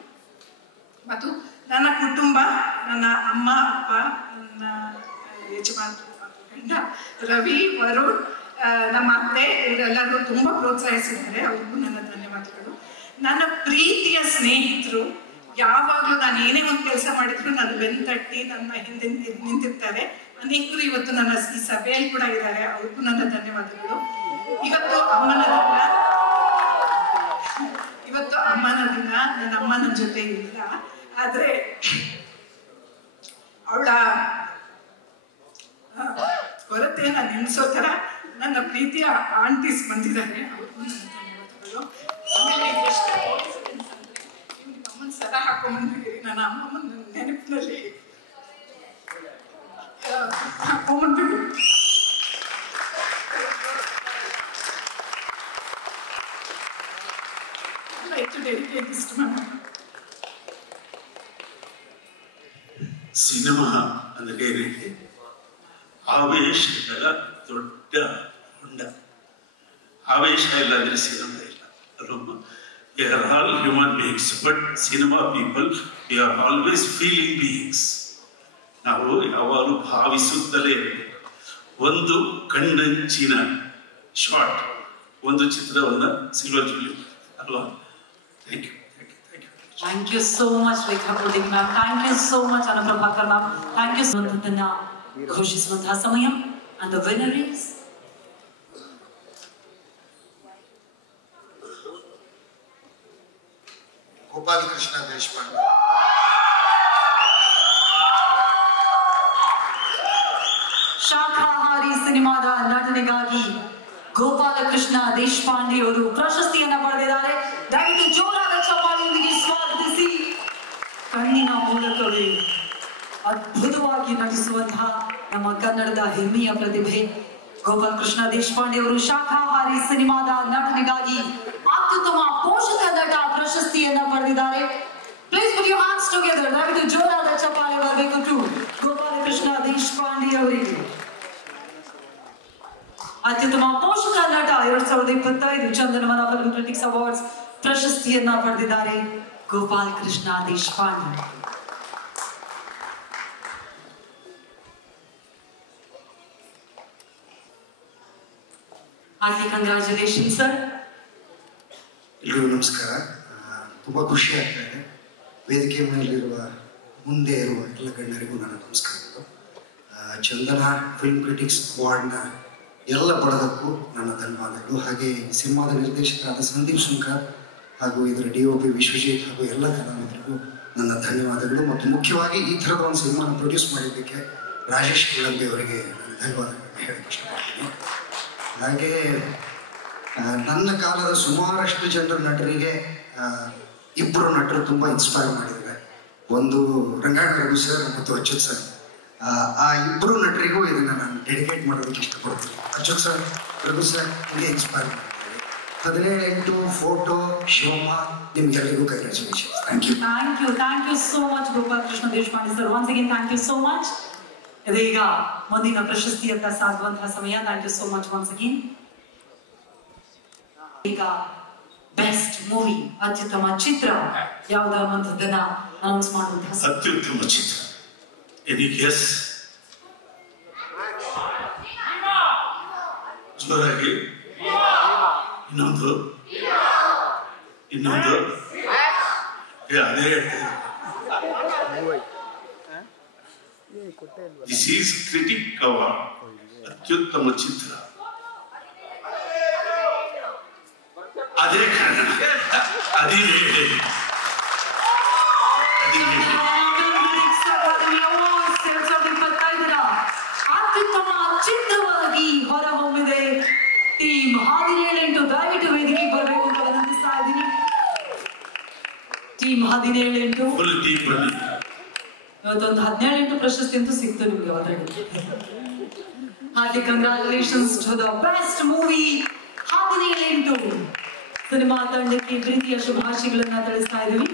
ಮತ್ತು ನನ್ನ ಕುಟುಂಬ, ನನ್ನ ಅಮ್ಮ ಅಪ್ಪ, ನನ್ನ ಯಜಮಾನರು, ಗಂಡ ರವಿ, ವರುಣ್, ನಮ್ಮ ಅತ್ತೆ, ಇವರೆಲ್ಲರೂ ತುಂಬ ಪ್ರೋತ್ಸಾಹಿಸಿದ್ದಾರೆ. ಅವ್ರಿಗೂ ನನ್ನ ಧನ್ಯವಾದಗಳು. ನನ್ನ ಪ್ರೀತಿಯ ಸ್ನೇಹಿತರು ಯಾವಾಗಲೂ ನಾನು ಏನೇ ಒಂದು ಕೆಲಸ ಮಾಡಿದ್ರು ನನ್ನ ಬೆನ್ತಟ್ಟಿ ನನ್ನ ಹಿಂದೆ ನಿಂತಿರ್ತಾರೆ. ಅನೇಕರು ಇವತ್ತು ನನ್ನ ಈ ಸಭೆಯಲ್ಲಿ ಕೂಡ ಇದ್ದಾರೆ. ಅವ್ರಿಗೂ ನನ್ನ ಧನ್ಯವಾದಗಳು. ಇವತ್ತು ಅಮ್ಮನ ದಿನ. ನನ್ನ ಅಮ್ಮ ನನ್ನ ಜೊತೆ ಇಲ್ಲ, ಆದ್ರೆ ಅವಳ ಕೊರತೆಯನ್ನ ನೆನೆಸೋ ತರ ನನ್ನ ಪ್ರೀತಿಯ ಆಂಟೀಸ್ ಬಂದಿದ್ದಾರೆ. ಅವ್ರಿಗೂ ನನ್ನ ಧನ್ಯವಾದಗಳು. ಆಮೇಲೆ ಅಮ್ಮನ ಸದಾ ಹಾಕೊಂಡ್ಬಂದಿದ್ದೀರಿ. ನನ್ನ ಅಮ್ಮನ ನೆನಪಿನಲ್ಲಿ ಹಾಕೊಂಡ್ಬಂದಿದ್ದೀರಿ. ಸಿನಿಮಾ ಅಂದ್ರೆ ಆವೇಶಗಳ ದೊಡ್ಡ ಹೊಂಡ. ಆವೇಶ ಇಲ್ಲಂದ್ರೆ ಸಿನಿಮಾ ಇಲ್ಲ ಅಲ್ವಾ? We are all human beings, but cinema people, we are always feeling beings. ನಾವು ಯಾವಾಗಲೂ ಭಾವಿಸುತ್ತಲೇ ಇರಬೇಕು. ಒಂದು ಕಣ್ಣಂಚಿನ ಶಾರ್ಟ್ ಒಂದು ಚಿತ್ರವನ್ನ ಸಿಲ್ವರ್ ಜೂಬ್ಲಿ ಅಲ್ವಾ? Thank you. Thank you so much, Rekha Kohli ma'am. Thank you so much, Anuprabhakar ma'am. Thank you so much. ಘೋಷಿಸುವಂತಹ ಸಮಯ. And the winner is Gopala Krishna Deshpande. ಶಾಖಾಹಾರಿ ಸಿನಿಮಾದ ನಟನೆಗಾಗಿ ಗೋಪಾಲ ಕೃಷ್ಣ ದೇಶಪಾಂಡೆ ಅವರು ಪ್ರಶಸ್ತಿಯನ್ನ ಪಡೆದಿದ್ದಾರೆ. ದಯವಿಟ್ಟು ಜೋರಾದ ಚಪ್ಪಾಳೆಯೊಂದಿಗೆ ಸ್ವಾಗತಿಸಿ. ಕಣ್ಣಿನ ಮೂಲಕವೇ ಅದ್ಭುತವಾಗಿ ನಟಿಸುವಂತಹ ನಮ್ಮ ಕನ್ನಡದ ಹೆಮ್ಮೆಯ ಪ್ರತಿಭೆ ಗೋಪಾಲ ಕೃಷ್ಣ ದೇಶಪಾಂಡೆ ಅವರು ಶಾಖಾಹಾರಿ ಸಿನಿಮಾದ ನಟನೆಗಾಗಿ ಅತ್ಯುತ್ತಮ ಪೋಷಕ ನಟ ಪ್ರಶಸ್ತಿಯನ್ನ ಪಡೆದಿದ್ದಾರೆ. Please put your hands together. ದಯವಿಟ್ಟು ಜೋರಾದ ಚಪ್ಪಾಳೆ ಬರಬೇಕು ಟು ಗೋಪಾಲ ಕೃಷ್ಣ ದೇಶಪಾಂಡೆ ಅವರಿಗೆ. ಅತ್ಯುತ್ತಮ ಪೋಷಕ ನಟ 2025 ಚಂದನವನ ಫಿಲ್ಮ್ ಕ್ರಿಟಿಕ್ಸ್ ಅವಾರ್ಡ್ಸ್ ಪ್ರಶಸ್ತಿಯನ್ನ ಪಡೆದಿದ್ದಾರೆ ಗೋಪಾಲ್ ಕೃಷ್ಣ ದೇಶಪಾಂಡೆ. ಹಾರ್ದಿಕ್ ಕಂಗ್ರಾಚುಲೇಷನ್ ಸರ್. ಎಲ್ಲರಿಗೂ ನಮಸ್ಕಾರ. ತುಂಬ ಖುಷಿ ಆಗ್ತಾ ಇದೆ. ವೇದಿಕೆ ಮೇಲಿರುವ ಮುಂದೆ ಇರುವ ಎಲ್ಲ ಗಣ್ಯರಿಗೂ ನನ್ನ ನಮಸ್ಕಾರಗಳು. ಚಂದನ ಫಿಲ್ಮ್ ಕ್ರಿಟಿಕ್ಸ್ ಅವಾರ್ಡ್ನ ಎಲ್ಲ ಬಳಗಕ್ಕೂ ನನ್ನ ಧನ್ಯವಾದಗಳು. ಹಾಗೆ ಸಿನಿಮಾದ ನಿರ್ದೇಶಕರಾದ ಸಂದೀಪ್ ಶಂಕರ್ ಹಾಗೂ ಇದರ DOP ವಿಶ್ವಜಿತ್ ಹಾಗೂ ಎಲ್ಲ ಕಲಾವಿದರಿಗೂ ನನ್ನ ಧನ್ಯವಾದಗಳು. ಮತ್ತು ಮುಖ್ಯವಾಗಿ ಈ ಥರದ ಒಂದು ಸಿನಿಮಾನ ಪ್ರೊಡ್ಯೂಸ್ ಮಾಡಿದ್ದಕ್ಕೆ ರಾಜೇಶ್ ಕಿಳಂಬಿ ಅವರಿಗೆ ನನ್ನ ಧನ್ಯವಾದಗಳನ್ನು ಹೇಳಕ್ಕೆ ಇಷ್ಟಪಡ್ತೀನಿ. ಹಾಗೆ ನನ್ನ ಕಾಲದ ಸುಮಾರಷ್ಟು ಜನರ ನಟರಿಗೆ ಇಬ್ಬರು ನಟರು ತುಂಬ ಇನ್ಸ್ಪೈರ್ ಮಾಡಿದ್ದಾರೆ. ಒಂದು ರಂಗಾಯಣ ರಘು ಸರ್ ಮತ್ತು ಅಚ್ಯುತ್ ಸರ್. ಆ ಇಬ್ಬರು ನಟರಿಗೂ ಇದನ್ನು ನಾನು ಡೆಡಿಕೇಟ್ ಮಾಡೋದಕ್ಕೆ ಇಷ್ಟಪಡ್ತೀನಿ. ಅಚ್ಯುತ್ ಸರ್, ರಘು ಸರ್ ಹೀಗೆ ಇನ್ಸ್ಪೈರ್ ಮಾಡಿದ್ದಾರೆ. 17 ಫೋಟೋ ಶಿವಮ್ಮ, ನಿಮ್ಗೆಲ್ಲರಿಗೂ congratulation. Thank you so much Gopal Krishna Deshpande sir. Once again thank you so much. ಇದೀಗ ಮುಂದಿನ ಪ್ರಶಸ್ತಿಯತ್ತ ಸಾಗುವಂತಹ ಸಮಯ. Thank you so much once again. ಈಗ ಬೆಸ್ಟ್ ಮೂವಿ, ಅತ್ಯುತ್ತಮ ಚಿತ್ರ ಯಾವ್ದು ಅನ್ನುವಂಥದ್ದನ್ನ ಅನೌನ್ಸ್ ಮಾಡುವಂತಹ ಅತ್ಯುತ್ತಮ ಚಿತ್ರ ಎನಿ ಗೆಸ್? ಜೋರಾಗಿ ಇನ್ನೊಂದು ಅದೇ ದಿಸ್ ಈಸ್ ಕ್ರಿಟಿಕ್ ಅವಾರ್ಡ್ ಅತ್ಯುತ್ತಮ ಚಿತ್ರ. ಅದೇ ಕಾರಣ ಅತ್ಯುತ್ತಮ ಚಿತ್ರವಾಗಿ ಹೊರಹೊಮ್ಮಿದೆ ಟೀಮ್ 17. ದಯವಿಟ್ಟು ವೇದಿಕೆ ಬರಬೇಕು ಅಂತ ವಿನಂತಿಸ್ತಾ ಇದ್ದೀನಿ. ಟೀಮ್ 17 ಇವತ್ತೊಂದು 17 ಪ್ರಶಸ್ತಿ ಅಂತೂ ಸಿಕ್ತು ನಿಮ್ಗೆ ಆಲ್ರೆಡಿ. ಹಾರ್ದಿಕ್ congratulations to the best movie 17 ಸಿನಿಮಾ ತಂಡಕ್ಕೆ ಪ್ರೀತಿಯ ಶುಭಾಶಯಗಳನ್ನ ತಿಳಿಸ್ತಾ ಇದ್ದೀವಿ.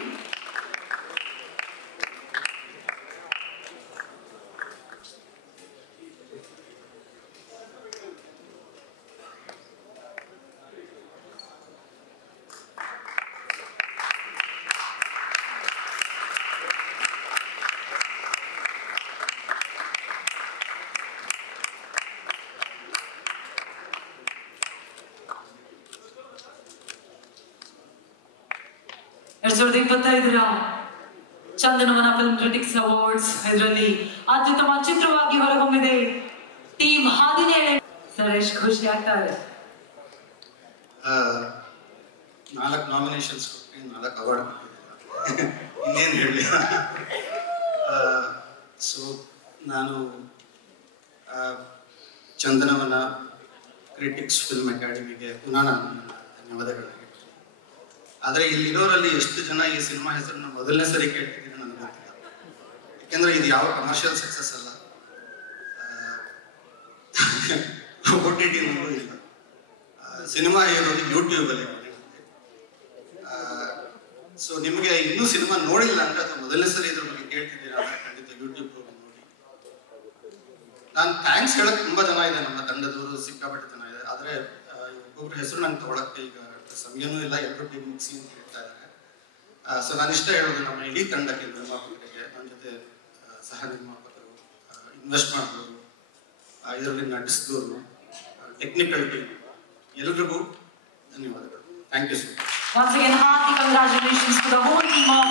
ಎರಡ್ 2025 ಚಂದನವನ ಫಿಲ್ಮ್ ಕ್ರಿಟಿಕ್ಸ್ ಅವಾರ್ಡ್ಸ್ ಇದರಲ್ಲಿ ಅತ್ಯುತ್ತಮ ಚಿತ್ರವಾಗಿ ಹೊರಹೊಮ್ಮಿದೆ ಟೀಮ್ 17. ಸರ್ ಎಷ್ಟು ಖುಷಿ ಆಗ್ತಾ ಇದೆ? 4 ನಾಮಿನೇಷನ್ಸ್ ಕೊಟ್ಟು 4 ಅವಾರ್ಡ್ ಇನ್ನೇನು ಹೇಳಿ. ಸೊ ನಾನು ಚಂದನವನ ಕ್ರಿಟಿಕ್ಸ್ ಫಿಲ್ಮ್ ಅಕಾಡೆಮಿಗೆ ಪುನಃ ನಾನು ಧನ್ಯವಾದಗಳು. ಆದರೆ ಇಲ್ಲಿರೋರಲ್ಲಿ ಎಷ್ಟು ಜನ ಈ ಸಿನಿಮಾ ಹೆಸರನ್ನ ಮೊದಲನೇ ಸರಿ ಕೇಳ್ತಿದ್ದೀನಿ ನನಗೆ ಗೊತ್ತಿಲ್ಲ. ಯಾಕೆಂದ್ರೆ ಇದು ಯಾವ ಕಮರ್ಷಿಯಲ್ ಸಕ್ಸಸ್ ಅಲ್ಲ, OTT ಇಲ್ಲ. ಸಿನಿಮಾ ಇರೋದು ಯೂಟ್ಯೂಬಲ್ಲಿ. ಸೊ ನಿಮಗೆ ಇನ್ನೂ ಸಿನಿಮಾ ನೋಡಿಲ್ಲ ಅಂದ್ರೆ ಅಥವಾ ಮೊದಲನೇ ಸರಿ ಇದ್ರ ಬಗ್ಗೆ ಕೇಳ್ತಿದ್ದೀರಾ ಅಂದ್ರೆ ಖಂಡಿತ ಯೂಟ್ಯೂಬ್ ಹೋಗಿ ನೋಡಿ. ನಾನು ಥ್ಯಾಂಕ್ಸ್ ಹೇಳಕ್ ತುಂಬಾ ಜನ ಇದೆ, ನಮ್ಮ ತಂಡದವರು ಸಿಕ್ಕಾಪಟ್ಟೆ ಜನ ಇದೆ. ಆದರೆ ಒಬ್ಬೊಬ್ರ ಹೆಸರು ನಂಗೆ ತಗೊಳಕ್ಕೆ ಈಗ ಸಮಯನೂ ಇಲ್ಲ, ಎಲ್ಲರೂ ಟೀಮ್ ಮುಗಿಸಿ ಅಂತ ಹೇಳ್ತಾ ಇದ್ದಾರೆ. ಸೊ ನಾನು ಇಷ್ಟ ಹೇಳೋದು ನಮ್ಮ ಇಡೀ ತಂಡಕ್ಕೆ, ನಿರ್ಮಾಪಕರಿಗೆ, ನನ್ನ ಜೊತೆ ಸಹ ನಿರ್ಮಾಪಕರು, ಇನ್ವೆಸ್ಟ್ ಮಾಡೋರು, ಇದರಲ್ಲಿ ನಟಿಸಿದವರು, ಟೆಕ್ನಿಕಲ್ ಟೀಮ್ ಎಲ್ರಿಗೂ ಧನ್ಯವಾದಗಳು. Thank you so much. Once again, hearty congratulations to the whole team of